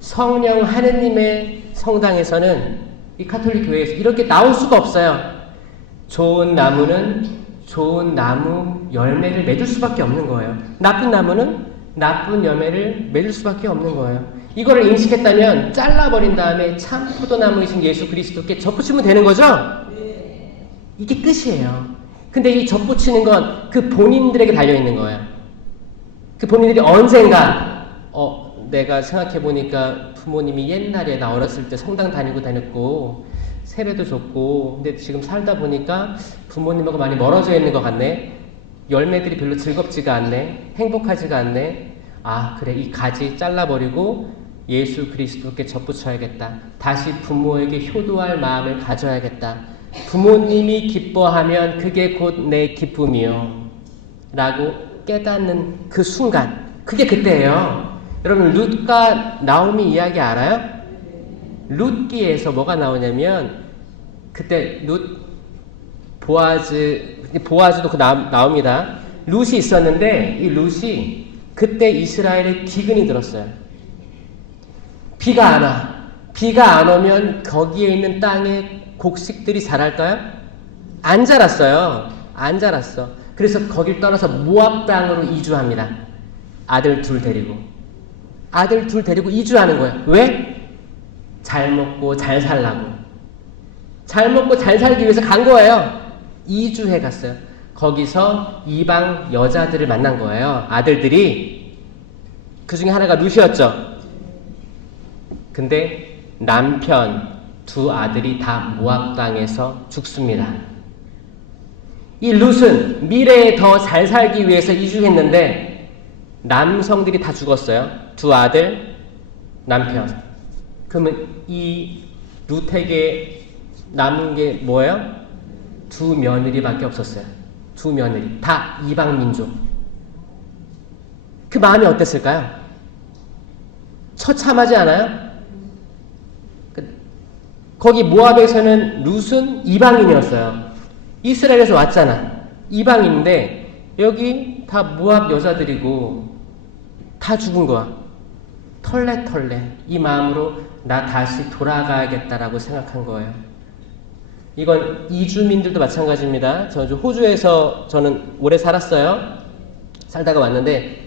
성령 하느님의 성당에서는, 이 가톨릭 교회에서 이렇게 나올 수가 없어요. 좋은 나무는 좋은 나무 열매를 맺을 수밖에 없는 거예요. 나쁜 나무는 나쁜 열매를 맺을 수밖에 없는 거예요. 이거를 인식했다면 잘라버린 다음에 참 포도나무이신 예수 그리스도께 접붙이면 되는 거죠? 이게 끝이에요. 근데 이 접붙이는 건 그 본인들에게 달려있는 거예요. 그 본인들이 언젠가 내가 생각해보니까 부모님이 옛날에 나 어렸을 때 성당 다녔고 세례도 줬고 근데 지금 살다 보니까 부모님하고 많이 멀어져 있는 것 같네. 열매들이 별로 즐겁지가 않네. 행복하지가 않네. 아 그래, 이 가지 잘라버리고 예수 그리스도께 접붙여야겠다. 다시 부모에게 효도할 마음을 가져야겠다. 부모님이 기뻐하면 그게 곧 내 기쁨이요 라고 깨닫는 그 순간, 그게 그때예요. 여러분 룻과 나오미 이야기 알아요? 룻기에서 뭐가 나오냐면 그때 룻 보아즈도 나옵니다. 룻이 있었는데 이 룻이 그때 이스라엘에 기근이 들었어요. 비가 안 와. 비가 안 오면 거기에 있는 땅에 곡식들이 자랄까요? 안 자랐어요. 안 자랐어. 그래서 거길 떠나서 모압 땅으로 이주합니다. 아들 둘 데리고 이주하는 거예요. 왜? 잘 먹고 잘 살라고. 잘 먹고 잘 살기 위해서 간 거예요. 이주해 갔어요. 거기서 이방 여자들을 만난 거예요. 아들들이. 그 중에 하나가 룻이었죠. 근데 남편 두 아들이 다 모압 땅에서 죽습니다. 이 룻은 미래에 더 잘 살기 위해서 이주했는데 남성들이 다 죽었어요. 두 아들, 남편. 그러면 이 룻에게 남은 게 뭐예요? 두 며느리밖에 없었어요. 두 며느리. 다 이방 민족. 그 마음이 어땠을까요? 처참하지 않아요? 거기 모압에서는 룻은 이방인이었어요. 이스라엘에서 왔잖아. 이방인인데 여기 다 모압 여자들이고 다 죽은 거야. 털레 이 마음으로 나 다시 돌아가야겠다라고 생각한 거예요. 이건 이주민들도 마찬가지입니다. 저 호주에서 저는 오래 살았어요. 살다가 왔는데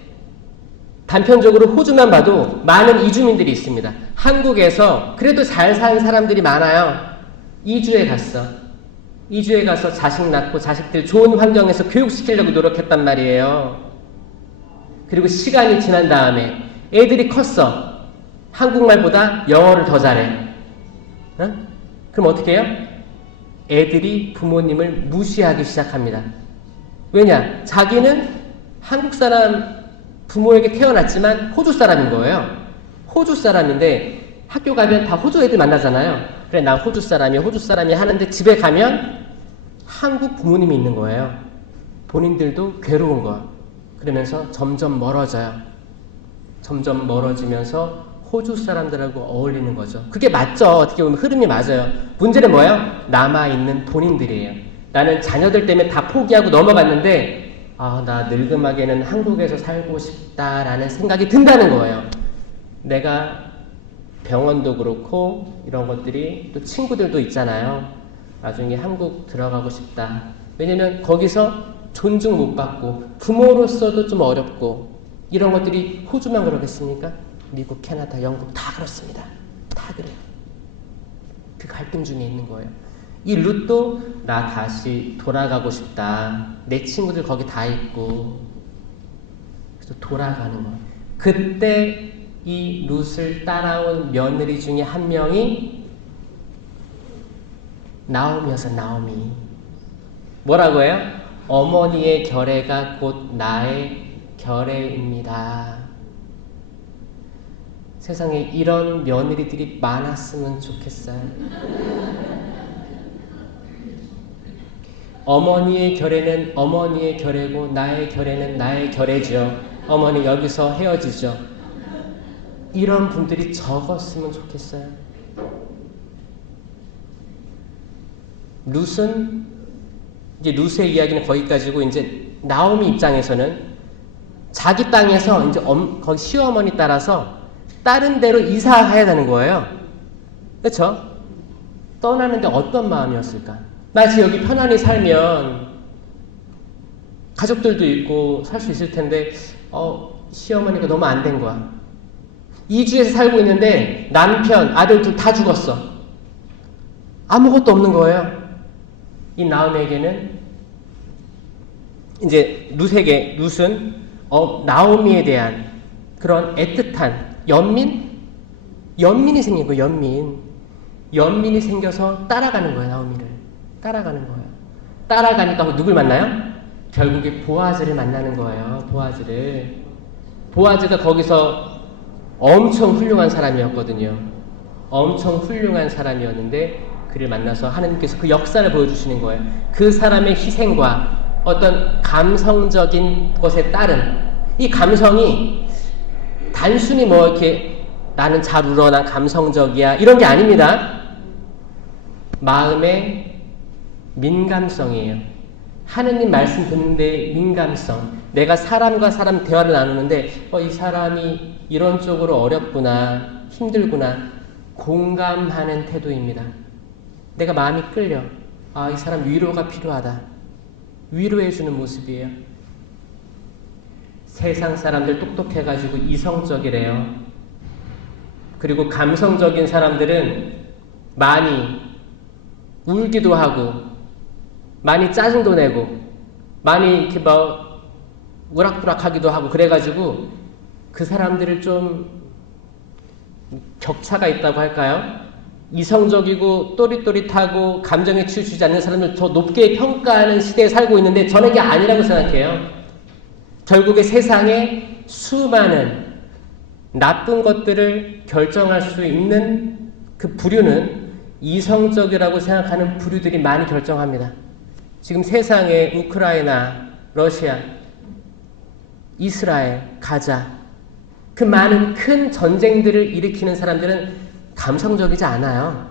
단편적으로 호주만 봐도 많은 이주민들이 있습니다. 한국에서 그래도 잘 산 사람들이 많아요. 이주에 갔어. 이주에 가서 자식 낳고 자식들 좋은 환경에서 교육시키려고 노력했단 말이에요. 그리고 시간이 지난 다음에 애들이 컸어. 한국말보다 영어를 더 잘해. 어? 그럼 어떻게 해요? 애들이 부모님을 무시하기 시작합니다. 왜냐? 자기는 한국 사람 부모에게 태어났지만 호주 사람인 거예요. 호주 사람인데 학교 가면 다 호주 애들 만나잖아요. 그래, 난 호주 사람이 하는데 집에 가면 한국 부모님이 있는 거예요. 본인들도 괴로운 거야. 그러면서 점점 멀어져요. 점점 멀어지면서 호주 사람들하고 어울리는 거죠. 그게 맞죠. 어떻게 보면 흐름이 맞아요. 문제는 뭐예요? 남아있는 본인들이에요. 나는 자녀들 때문에 다 포기하고 넘어갔는데 나 늙음하게는 한국에서 살고 싶다라는 생각이 든다는 거예요. 내가 병원도 그렇고 이런 것들이 또 친구들도 있잖아요. 나중에 한국 들어가고 싶다. 왜냐면 거기서 존중 못 받고 부모로서도 좀 어렵고 이런 것들이 호주만 그러겠습니까? 미국, 캐나다, 영국 다 그렇습니다. 다 그래요. 그 갈등 중에 있는 거예요. 이 룻도 나 다시 돌아가고 싶다. 내 친구들 거기 다 있고. 그래서 돌아가는 거예요. 그때 이 룻을 따라온 며느리 중에 한 명이 나오미여서 나오미. 뭐라고 해요? 어머니의 결례가 곧 나의 결례입니다. 세상에 이런 며느리들이 많았으면 좋겠어요. 어머니의 결례는 어머니의 결례고 나의 결례는 나의 결례죠. 어머니 여기서 헤어지죠. 이런 분들이 적었으면 좋겠어요. 룻은 이제 룻의 이야기는 거기까지고 이제 나오미 입장에서는 자기 땅에서 이제 거기 시어머니 따라서 다른 데로 이사해야 되는 거예요. 그렇죠? 떠나는데 어떤 마음이었을까? 마치 여기 편안히 살면 가족들도 있고 살 수 있을 텐데 시어머니가 너무 안 된 거야. 이주에서 살고 있는데 남편, 아들 둘 다 죽었어. 아무것도 없는 거예요. 이 나오미에게는 이제 룻은 나오미에 대한 그런 애틋한 연민이 생긴 거예요. 연민이 생겨서 따라가는 거예요. 나오미를 따라가는 거예요. 따라가니까 누굴 만나요? 결국에 보아즈를 만나는 거예요. 보아즈가 거기서 엄청 훌륭한 사람이었거든요. 엄청 훌륭한 사람이었는데 그를 만나서 하나님께서 그 역사를 보여주시는 거예요. 그 사람의 희생과 어떤 감성적인 것에 따른 이 감성이 단순히 뭐 이렇게 나는 잘 울어, 난 감성적이야 이런 게 아닙니다. 마음의 민감성이에요. 하느님 말씀 듣는데 민감성. 내가 사람과 사람 대화를 나누는데 이 사람이 이런 쪽으로 어렵구나, 힘들구나 공감하는 태도입니다. 내가 마음이 끌려. 이 사람 위로가 필요하다. 위로해주는 모습이에요. 세상 사람들 똑똑해가지고 이성적이래요. 그리고 감성적인 사람들은 많이 울기도 하고 많이 짜증도 내고 많이 이렇게 막 우락부락하기도 하고 그래가지고 그 사람들을 좀 격차가 있다고 할까요? 이성적이고 또릿또릿하고 감정에 치우치지 않는 사람을 더 높게 평가하는 시대에 살고 있는데 저는 이게 아니라고 생각해요. 결국에 세상에 수많은 나쁜 것들을 결정할 수 있는 그 부류는 이성적이라고 생각하는 부류들이 많이 결정합니다. 지금 세상에 우크라이나, 러시아, 이스라엘, 가자 그 많은 큰 전쟁들을 일으키는 사람들은 감성적이지 않아요.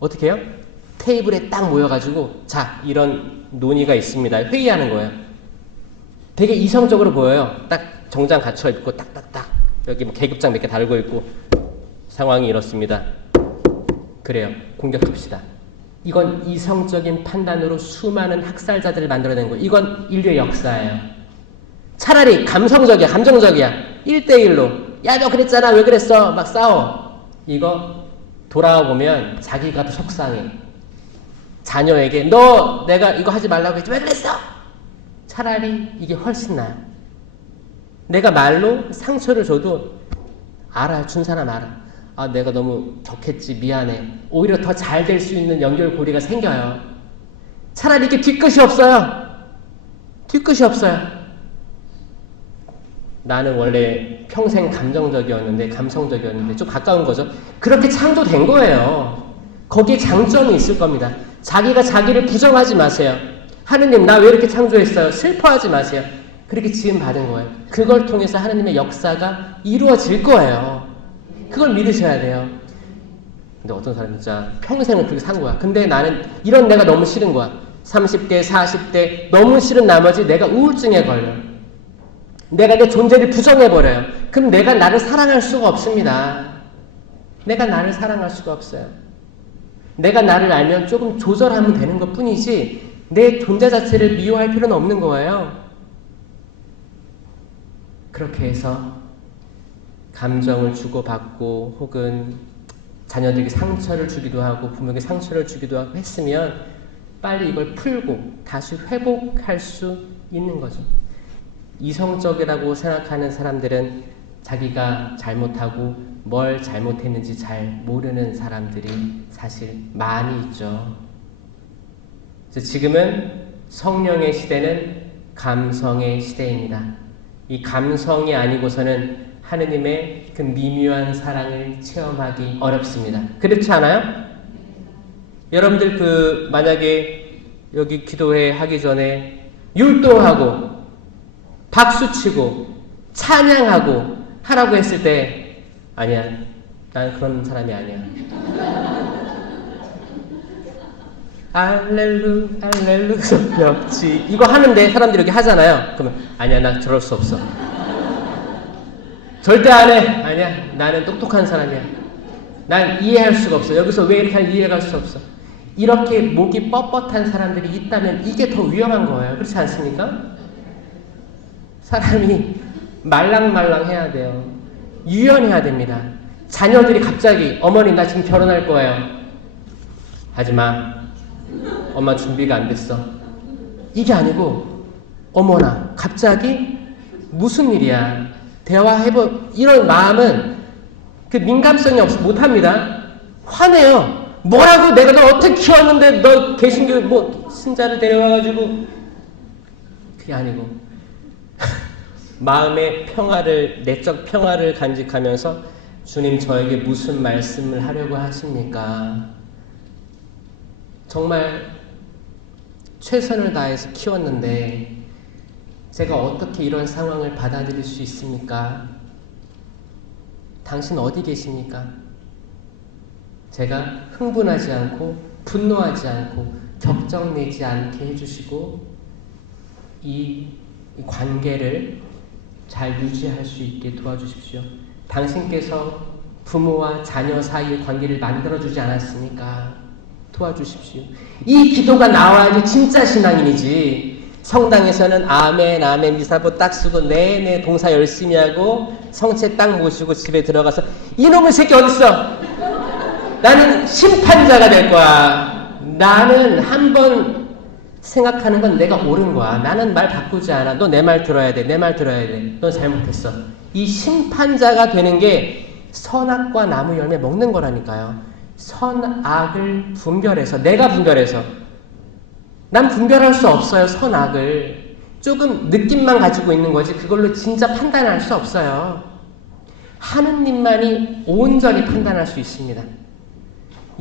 어떻게 해요? 테이블에 딱 모여가지고 자 이런 논의가 있습니다. 회의하는 거예요. 되게 이성적으로 보여요. 딱 정장 갖춰 입고 딱딱딱 여기 뭐 계급장 몇 개 달고 있고 상황이 이렇습니다. 그래요. 공격합시다. 이건 이성적인 판단으로 수많은 학살자들을 만들어낸 거예요. 이건 인류의 역사예요. 차라리 감성적이야, 감정적이야. 1대1로 야 너 그랬잖아 왜 그랬어 막 싸워. 이거 돌아와 보면 자기가 더 속상해. 자녀에게 너 내가 이거 하지 말라고 했지 왜 그랬어? 차라리 이게 훨씬 나아요. 내가 말로 상처를 줘도 알아요. 준 사람 알아. 내가 너무 격했지 미안해. 오히려 더 잘 될 수 있는 연결고리가 생겨요. 차라리 이게 뒤끝이 없어요. 뒤끝이 없어요. 나는 원래 평생 감성적이었는데 좀 가까운 거죠. 그렇게 창조된 거예요. 거기에 장점이 있을 겁니다. 자기가 자기를 부정하지 마세요. 하느님 나 왜 이렇게 창조했어요? 슬퍼하지 마세요. 그렇게 지음 받은 거예요. 그걸 통해서 하느님의 역사가 이루어질 거예요. 그걸 믿으셔야 돼요. 근데 어떤 사람이 진짜 평생을 그렇게 산 거야. 근데 나는 이런 내가 너무 싫은 거야. 30대, 40대 너무 싫은 나머지 내가 우울증에 걸려요. 내가 내 존재를 부정해버려요. 그럼 내가 나를 사랑할 수가 없습니다. 내가 나를 사랑할 수가 없어요. 내가 나를 알면 조금 조절하면 되는 것 뿐이지 내 존재 자체를 미워할 필요는 없는 거예요. 그렇게 해서 감정을 주고받고 혹은 자녀들에게 상처를 주기도 하고 부모에게 상처를 주기도 하고 했으면 빨리 이걸 풀고 다시 회복할 수 있는 거죠. 이성적이라고 생각하는 사람들은 자기가 잘못하고 뭘 잘못했는지 잘 모르는 사람들이 사실 많이 있죠. 지금은 성령의 시대는 감성의 시대입니다. 이 감성이 아니고서는 하느님의 그 미묘한 사랑을 체험하기 어렵습니다. 그렇지 않아요? 여러분들 만약에 여기 기도회 하기 전에 율동하고 박수치고 찬양하고 하라고 했을 때 아니야. 난 그런 사람이 아니야. 알렐루 알렐루 역지 이거 하는데 사람들이 이렇게 하잖아요. 그러면 아니야 나 저럴 수 없어. 절대 안 해. 아니야 나는 똑똑한 사람이야. 난 이해할 수가 없어. 여기서 왜 이렇게 하는지 이해할 수 없어. 이렇게 목이 뻣뻣한 사람들이 있다면 이게 더 위험한 거예요. 그렇지 않습니까? 사람이 말랑말랑해야 돼요. 유연해야 됩니다. 자녀들이 갑자기 어머니 나 지금 결혼할 거예요. 하지마. 엄마 준비가 안 됐어. 이게 아니고 어머나 갑자기 무슨 일이야. 이런 마음은 그 민감성이 없어 못합니다. 화내요. 뭐라고 내가 너 어떻게 키웠는데 너 개신교 신자를 데려와가지고 그게 아니고 마음의 평화를 내적 평화를 간직하면서 주님 저에게 무슨 말씀을 하려고 하십니까? 정말 최선을 다해서 키웠는데 제가 어떻게 이런 상황을 받아들일 수 있습니까? 당신 어디 계십니까? 제가 흥분하지 않고 분노하지 않고 격정내지 않게 해주시고 이 관계를 잘 유지할 수 있게 도와주십시오. 당신께서 부모와 자녀 사이의 관계를 만들어주지 않았습니까? 도와주십시오. 이 기도가 나와야지 진짜 신앙인이지. 성당에서는 아멘 아멘 미사보 딱 쓰고 네네 동사 열심히 하고 성체 딱 모시고 집에 들어가서 이놈의 새끼 어딨어? 나는 심판자가 될 거야. 나는 한번 생각하는 건 내가 옳은 거야. 나는 말 바꾸지 않아. 너 내 말 들어야 돼. 내 말 들어야 돼. 너 잘못했어. 이 심판자가 되는 게 선악과 나무 열매 먹는 거라니까요. 선악을 분별해서 내가 분별해서 난 분별할 수 없어요. 선악을 조금 느낌만 가지고 있는 거지 그걸로 진짜 판단할 수 없어요. 하느님만이 온전히 판단할 수 있습니다.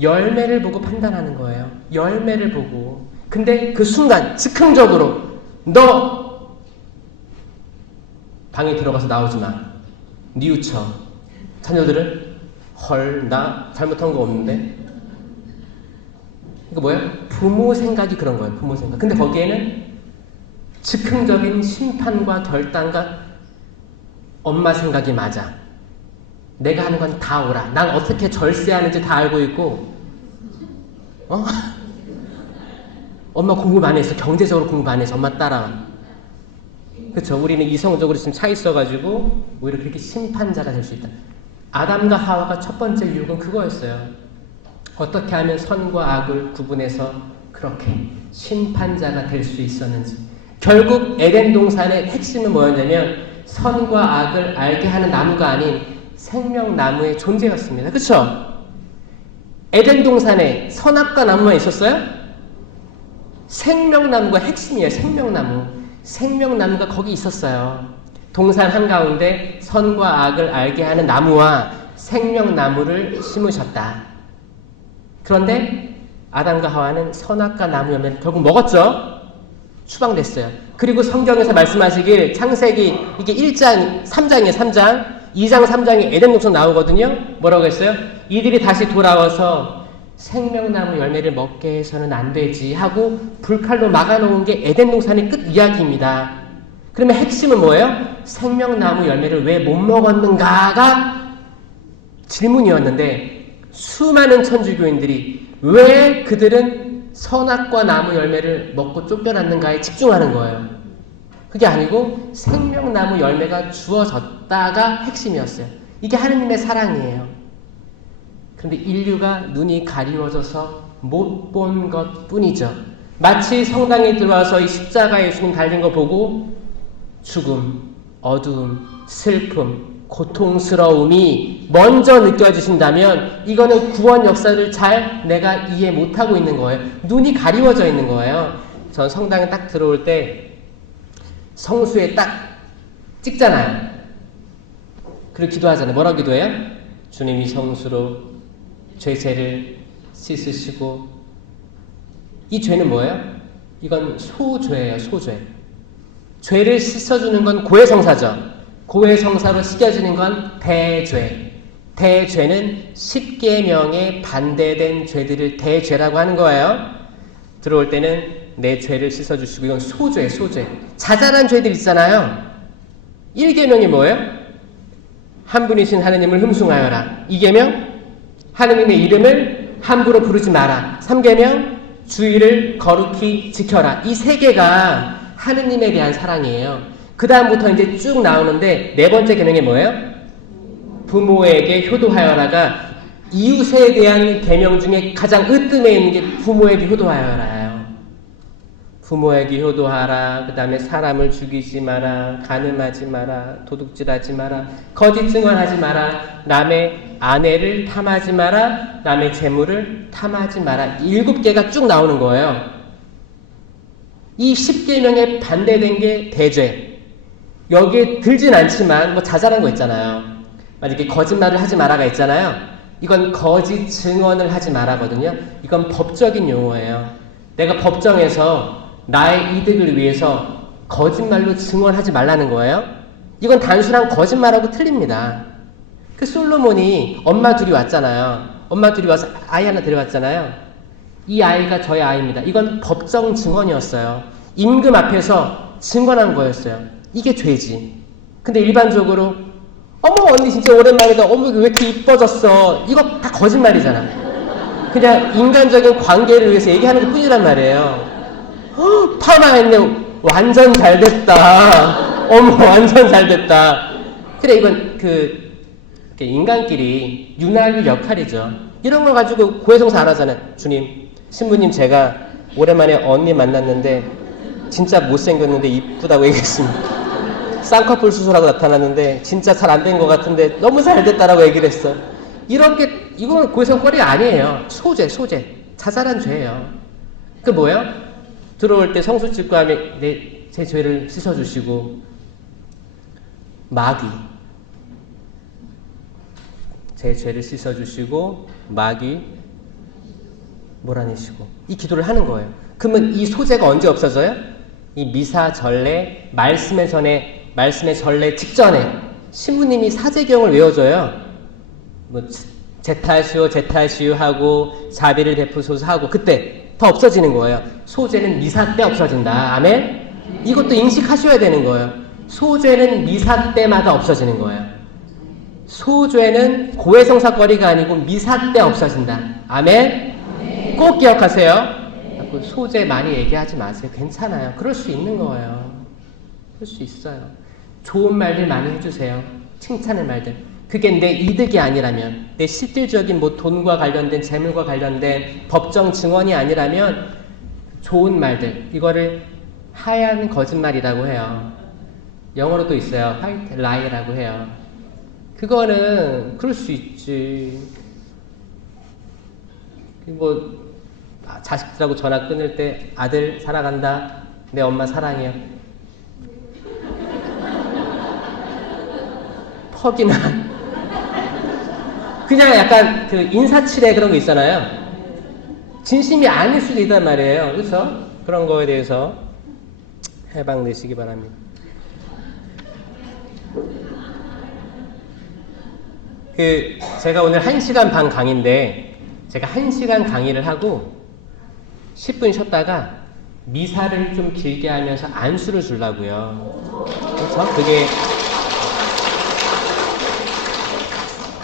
열매를 보고 판단하는 거예요. 열매를 보고. 근데 그 순간 즉흥적으로 너 방에 들어가서 나오지 마. 뉘우쳐. 자녀들은 헐 나 잘못한 거 없는데. 이거 뭐예요? 부모 생각이 그런 거예요. 부모 생각. 근데 거기에는 즉흥적인 심판과 결단과 엄마 생각이 맞아. 내가 하는 건 다 옳아. 난 어떻게 절세하는지 다 알고 있고 엄마 공부 많이 했어. 경제적으로 공부 많이 했어. 엄마 따라와. 그렇죠. 우리는 이성적으로 지금 차 있어가지고 오히려 그렇게 심판자가 될 수 있다. 아담과 하와가 첫 번째 유혹은 그거였어요. 어떻게 하면 선과 악을 구분해서 그렇게 심판자가 될 수 있었는지. 결국 에덴 동산의 핵심은 뭐였냐면 선과 악을 알게 하는 나무가 아닌 생명나무의 존재였습니다. 그렇죠? 에덴 동산에 선악과 나무만 있었어요? 생명나무가 핵심이에요. 생명나무. 생명나무가 거기 있었어요. 동산 한가운데 선과 악을 알게 하는 나무와 생명나무를 심으셨다. 그런데 아담과 하와는 선악과 나무 열매를 결국 먹었죠. 추방됐어요. 그리고 성경에서 말씀하시길 창세기 이게 1장 3장이에요. 3장 2장 3장에 에덴 동산 나오거든요. 뭐라고 했어요? 이들이 다시 돌아와서 생명나무 열매를 먹게 해서는 안 되지 하고 불칼로 막아놓은 게 에덴 동산의 끝 이야기입니다. 그러면 핵심은 뭐예요? 생명나무 열매를 왜 못 먹었는가가 질문이었는데 수많은 천주교인들이 왜 그들은 선악과 나무 열매를 먹고 쫓겨났는가에 집중하는 거예요. 그게 아니고 생명나무 열매가 주어졌다가 핵심이었어요. 이게 하느님의 사랑이에요. 그런데 인류가 눈이 가리워져서 못 본 것 뿐이죠. 마치 성당에 들어와서 이 십자가 예수님 달린 거 보고 죽음, 어두움, 슬픔, 고통스러움이 먼저 느껴지신다면 이거는 구원 역사를 잘 내가 이해 못하고 있는 거예요. 눈이 가리워져 있는 거예요. 전 성당에 딱 들어올 때 성수에 딱 찍잖아요. 그리고 기도하잖아요. 뭐라고 기도해요? 주님이 성수로 죄를 씻으시고. 이 죄는 뭐예요? 이건 소죄예요. 소죄. 죄를 씻어주는 건 고해성사죠. 고해성사로 씻겨지는 건 대죄. 대죄는 10계명에 반대된 죄들을 대죄라고 하는 거예요. 들어올 때는 내 죄를 씻어주시고. 이건 소죄, 소죄. 자잘한 죄들 있잖아요. 1계명이 뭐예요? 한 분이신 하느님을 흠숭하여라. 2계명? 하느님의 이름을 함부로 부르지 마라. 3계명 주의를 거룩히 지켜라. 이 3개가 하느님에 대한 사랑이에요. 그 다음부터 이제 쭉 나오는데 네 번째 계명이 뭐예요? 부모에게 효도하여라가 이웃에 대한 계명 중에 가장 으뜸에 있는 게 부모에게 효도하여라예요. 부모에게 효도하라. 그 다음에 사람을 죽이지 마라. 간음하지 마라. 도둑질하지 마라. 거짓 증언하지 마라. 남의 아내를 탐하지 마라. 남의 재물을 탐하지 마라. 7개가 쭉 나오는 거예요. 이 10계명에 반대된 게 대죄. 여기에 들진 않지만 뭐 자잘한 거 있잖아요. 만약에 거짓말을 하지 마라가 있잖아요. 이건 거짓 증언을 하지 마라거든요. 이건 법적인 용어예요. 내가 법정에서 나의 이득을 위해서 거짓말로 증언하지 말라는 거예요. 이건 단순한 거짓말하고 틀립니다. 그 솔로몬이 엄마 둘이 왔잖아요. 엄마 둘이 와서 아이 하나 데려왔잖아요. 이 아이가 저의 아이입니다. 이건 법정 증언이었어요. 임금 앞에서 증언한 거였어요. 이게 죄지. 근데 일반적으로 어머 언니 진짜 오랜만이다. 어머 왜 이렇게 이뻐졌어. 이거 다 거짓말이잖아. 그냥 인간적인 관계를 위해서 얘기하는 것 뿐이란 말이에요. 파마했네. 완전 잘 됐다. 어머 완전 잘 됐다. 그래 이건 인간끼리 윤활유 역할이죠. 이런 걸 가지고 고해성사 안 하잖아요. 주님, 신부님 제가 오랜만에 언니 만났는데 진짜 못생겼는데 이쁘다고 얘기했습니다. 쌍꺼풀 수술하고 나타났는데 진짜 잘 안 된 것 같은데 너무 잘 됐다라고 얘기를 했어요. 이건 고해성거리가 아니에요. 소재. 자잘한 죄예요. 그 뭐예요? 들어올 때 성수집과 함에 제 죄를 씻어주시고 마귀 제 죄를 씻어주시고 마귀 몰아내시고 이 기도를 하는 거예요. 그러면 이 소재가 언제 없어져요? 이 미사 전례 말씀의 전례 직전에 신부님이 사제경을 외워줘요. 뭐 제타시오 하고 자비를 베푸소서 하고 그때 더 없어지는 거예요. 소재는 미사 때 없어진다. 아멘? 이것도 인식하셔야 되는 거예요. 소재는 미사 때마다 없어지는 거예요. 소죄는 고해성사거리가 아니고 미사 때 없어진다. 아멘? 꼭 기억하세요. 소재 많이 얘기하지 마세요. 괜찮아요. 그럴 수 있는 거예요. 그럴 수 있어요. 좋은 말들 많이 해주세요. 칭찬의 말들. 그게 내 이득이 아니라면, 내 실질적인 뭐 돈과 관련된 재물과 관련된 법정 증언이 아니라면 좋은 말들, 이거를 하얀 거짓말이라고 해요. 영어로도 있어요. 화이트 라이라고 해요. 그거는 그럴 수 있지. 뭐 자식들하고 전화 끊을 때 아들 사랑한다. 내 엄마 사랑해요. 퍽이나 그냥 약간 그 인사치레 그런 거 있잖아요. 진심이 아닐 수도 있단 말이에요. 그렇죠? 그런 거에 대해서 해방되시기 바랍니다. 제가 오늘 1시간 반 강의인데 제가 1시간 강의를 하고 10분 쉬었다가 미사를 좀 길게 하면서 안수를 주려고요. 그렇죠? 그게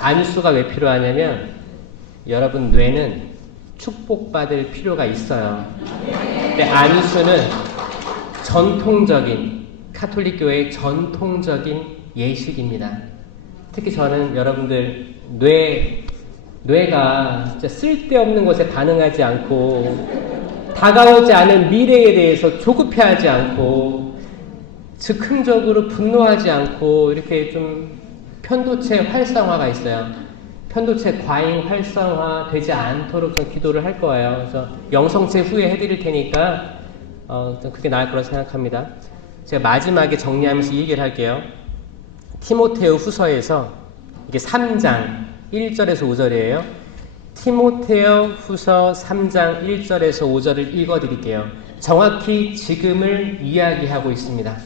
안수가 왜 필요하냐면 여러분 뇌는 축복받을 필요가 있어요. 근데 안수는 전통적인 카톨릭교회의 전통적인 예식입니다. 특히 저는 여러분들 뇌가 진짜 쓸데없는 것에 반응하지 않고 다가오지 않은 미래에 대해서 조급해하지 않고 즉흥적으로 분노하지 않고 이렇게 좀 편도체 활성화가 있어요. 편도체 과잉 활성화 되지 않도록 좀 기도를 할 거예요. 그래서 영성체 후에 해드릴 테니까 좀 그게 나을 거라 생각합니다. 제가 마지막에 정리하면서 이 얘기를 할게요. 티모테오 후서에서 이게 3장 1절에서 5절이에요. 티모테오 후서 3장 1절에서 5절을 읽어드릴게요. 정확히 지금을 이야기하고 있습니다.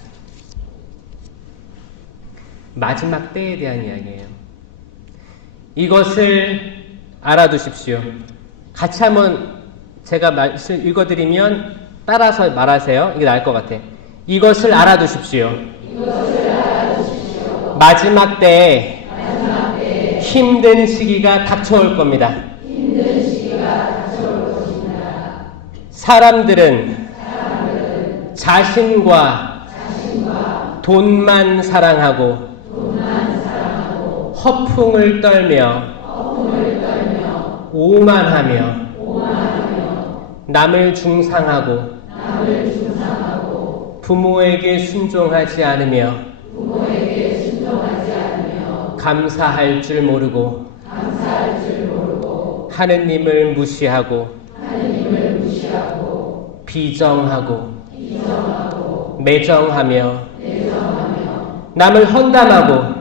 마지막 때에 대한 이야기예요. 이것을 알아두십시오. 같이 한번 제가 말씀 읽어드리면 따라서 말하세요. 이게 나을 것 같아. 이것을 알아두십시오. 마지막 때에 힘든 시기가 닥쳐올 겁니다. 사람들은 자신과 돈만 사랑하고 허풍을 떨며 오만하며 남을 중상하고 부모에게 순종하지 않으며 감사할 줄 모르고 하느님을 무시하고 비정하고 매정하며 남을 험담하고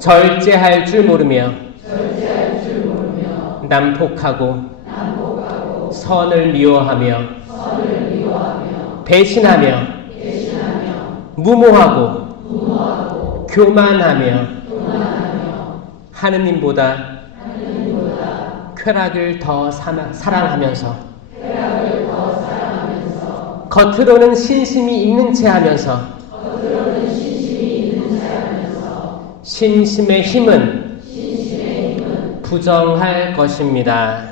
절제할 줄 모르며 난폭하고 선을 미워하며 배신하며 무모하고 교만하며 하느님보다 쾌락을 더 사랑하면서 겉으로는 신심이 있는 채 하면서 신심의 힘은 부정할 것입니다.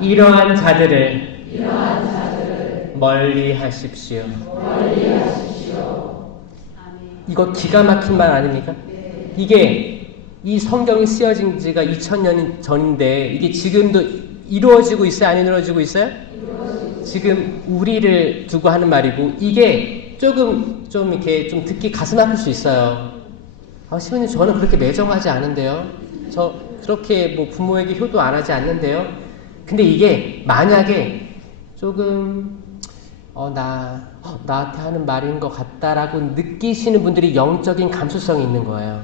이러한 자들을 멀리 하십시오. 이거 기가 막힌 말 아닙니까? 이게 이 성경이 쓰여진 지가 2000년 전인데 이게 지금도 이루어지고 있어요? 안 이루어지고 있어요? 지금 우리를 두고 하는 말이고 이게 조금 좀 이렇게 좀 듣기 가슴 아플 수 있어요. 시원님 저는 그렇게 매정하지 않은데요. 저 그렇게 뭐 부모에게 효도 안 하지 않는데요. 근데 이게 만약에 조금 나한테 하는 말인 것 같다라고 느끼시는 분들이 영적인 감수성이 있는 거예요.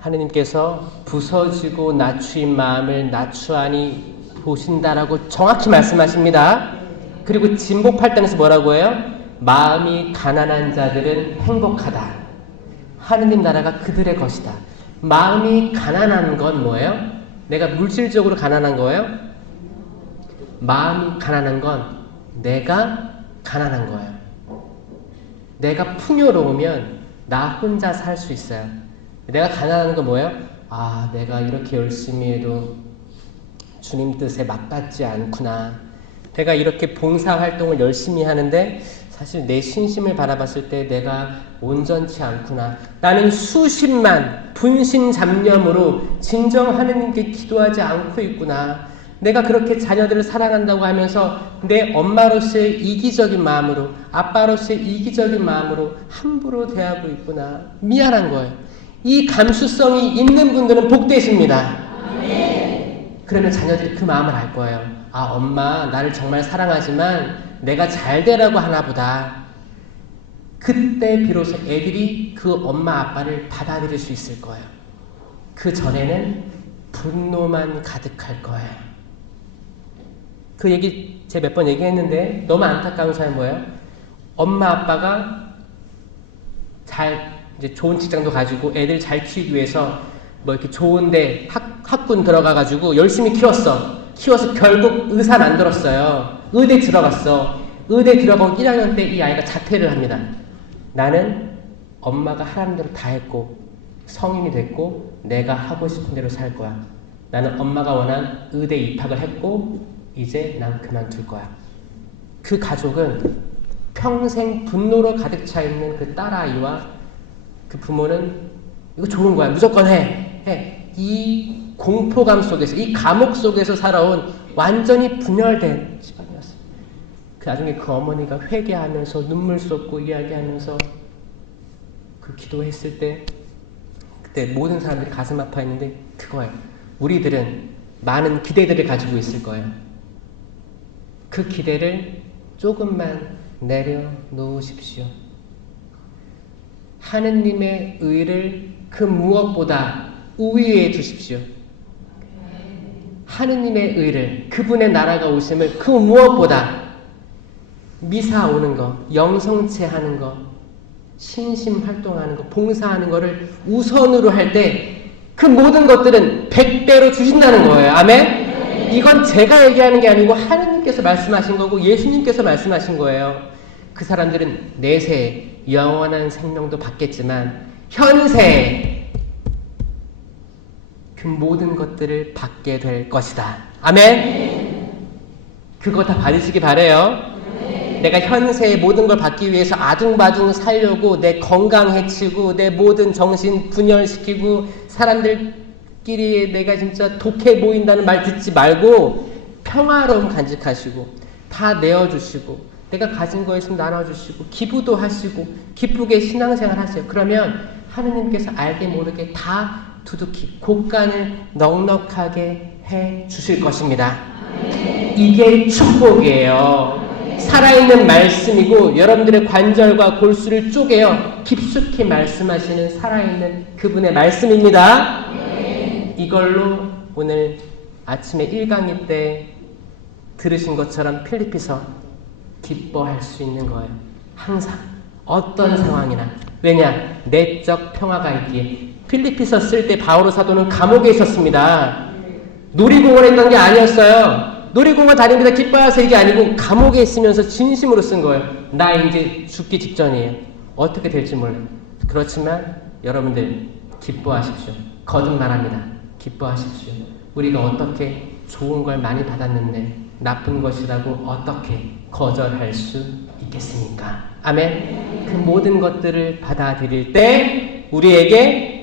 하느님께서 부서지고 낮추인 마음을 낮추하니 보신다라고 정확히 말씀하십니다. 그리고 진보 8장에서 뭐라고 해요? 마음이 가난한 자들은 행복하다. 하느님 나라가 그들의 것이다. 마음이 가난한 건 뭐예요? 내가 물질적으로 가난한 거예요? 마음이 가난한 건 내가 가난한 거예요. 내가 풍요로우면 나 혼자 살 수 있어요. 내가 가난한 건 뭐예요? 내가 이렇게 열심히 해도 주님 뜻에 맞받지 않구나. 내가 이렇게 봉사활동을 열심히 하는데 사실 내 신심을 바라봤을 때 내가 온전치 않구나. 나는 수십만 분신잡념으로 진정 하느님께 기도하지 않고 있구나. 내가 그렇게 자녀들을 사랑한다고 하면서 내 엄마로서의 이기적인 마음으로 아빠로서의 이기적인 마음으로 함부로 대하고 있구나. 미안한 거예요. 이 감수성이 있는 분들은 복되십니다. 그러면 자녀들이 그 마음을 알 거예요. 엄마 나를 정말 사랑하지만 내가 잘 되라고 하나 보다. 그때 비로소 애들이 그 엄마 아빠를 받아들일 수 있을 거예요. 그 전에는 분노만 가득할 거예요. 그 얘기 제가 몇 번 얘기했는데 너무 안타까운 사연이 뭐예요? 엄마 아빠가 이제 좋은 직장도 가지고 애들 잘 키우기 위해서 뭐 이렇게 좋은데 학군 들어가가지고 열심히 키워서 결국 의사 만들었어요. 의대 들어갔어. 의대 들어가고 1학년 때 이 아이가 자퇴를 합니다. 나는 엄마가 하라는 대로 다 했고 성인이 됐고 내가 하고 싶은 대로 살 거야. 나는 엄마가 원한 의대 입학을 했고 이제 난 그만둘 거야. 그 가족은 평생 분노로 가득 차 있는 그 딸아이와 그 부모는 이거 좋은 거야. 무조건 해. 이 공포감 속에서 이 감옥 속에서 살아온 완전히 분열된 집안이었어요. 나중에 그 어머니가 회개하면서 눈물 쏟고 이야기하면서 그 기도했을 때 그때 모든 사람들이 가슴 아파했는데 그거예요. 우리들은 많은 기대들을 가지고 있을 거예요. 그 기대를 조금만 내려놓으십시오. 하느님의 의를 그 무엇보다 우위에 두십시오. 하느님의 의를, 그분의 나라가 오심을 그 무엇보다 미사 오는 거, 영성체 하는 거, 신심 활동하는 거, 봉사하는 거를 우선으로 할 때 그 모든 것들은 100배로 주신다는 거예요. 아멘? 이건 제가 얘기하는 게 아니고 하느님께서 말씀하신 거고 예수님께서 말씀하신 거예요. 그 사람들은 내세 영원한 생명도 받겠지만 현세 그 모든 것들을 받게 될 것이다. 아멘. 그거 다 받으시기 바래요. 내가 현세의 모든 걸 받기 위해서 아둥바둥 살려고 내 건강 해치고 내 모든 정신 분열시키고 사람들끼리 내가 진짜 독해 보인다는 말 듣지 말고 평화로움 간직하시고 다 내어주시고 내가 가진 거 있으면 나눠주시고 기부도 하시고 기쁘게 신앙생활 하세요. 그러면 하느님께서 알게 모르게 다 두둑히 곳간을 넉넉하게 해 주실 것입니다. 이게 축복이에요. 살아있는 말씀이고 여러분들의 관절과 골수를 쪼개어 깊숙이 말씀하시는 살아있는 그분의 말씀입니다. 이걸로 오늘 아침에 1강의 때 들으신 것처럼 필리피서 기뻐할 수 있는 거예요. 항상 어떤 상황이나. 왜냐? 내적 평화가 있기에. 필리피서 쓸 때 바오로 사도는 감옥에 있었습니다. 놀이공원에 있던 게 아니었어요. 놀이공원 다닙니다 기뻐해서 이게 아니고 감옥에 있으면서 진심으로 쓴 거예요. 나 이제 죽기 직전이에요. 어떻게 될지 몰라요. 그렇지만 여러분들 기뻐하십시오. 거듭말합니다. 기뻐하십시오. 우리가 어떻게 좋은 걸 많이 받았는데 나쁜 것이라고 어떻게 거절할 수 있겠습니까? 아멘. 그 모든 것들을 받아들일 때 우리에게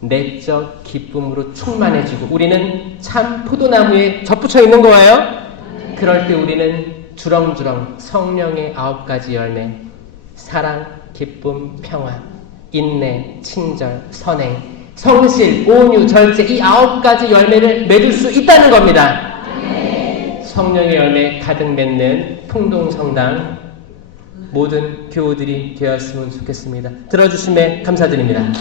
내적 기쁨으로 충만해지고 우리는 참 포도나무에 접붙여 있는 거예요. 그럴 때 우리는 주렁주렁 성령의 9가지 열매, 사랑, 기쁨, 평화, 인내, 친절, 선행, 성실, 온유, 절제, 이 9가지 열매를 맺을 수 있다는 겁니다. 성령의 열매 가득 맺는 풍동성당 모든 교우들이 되었으면 좋겠습니다. 들어주심에 감사드립니다.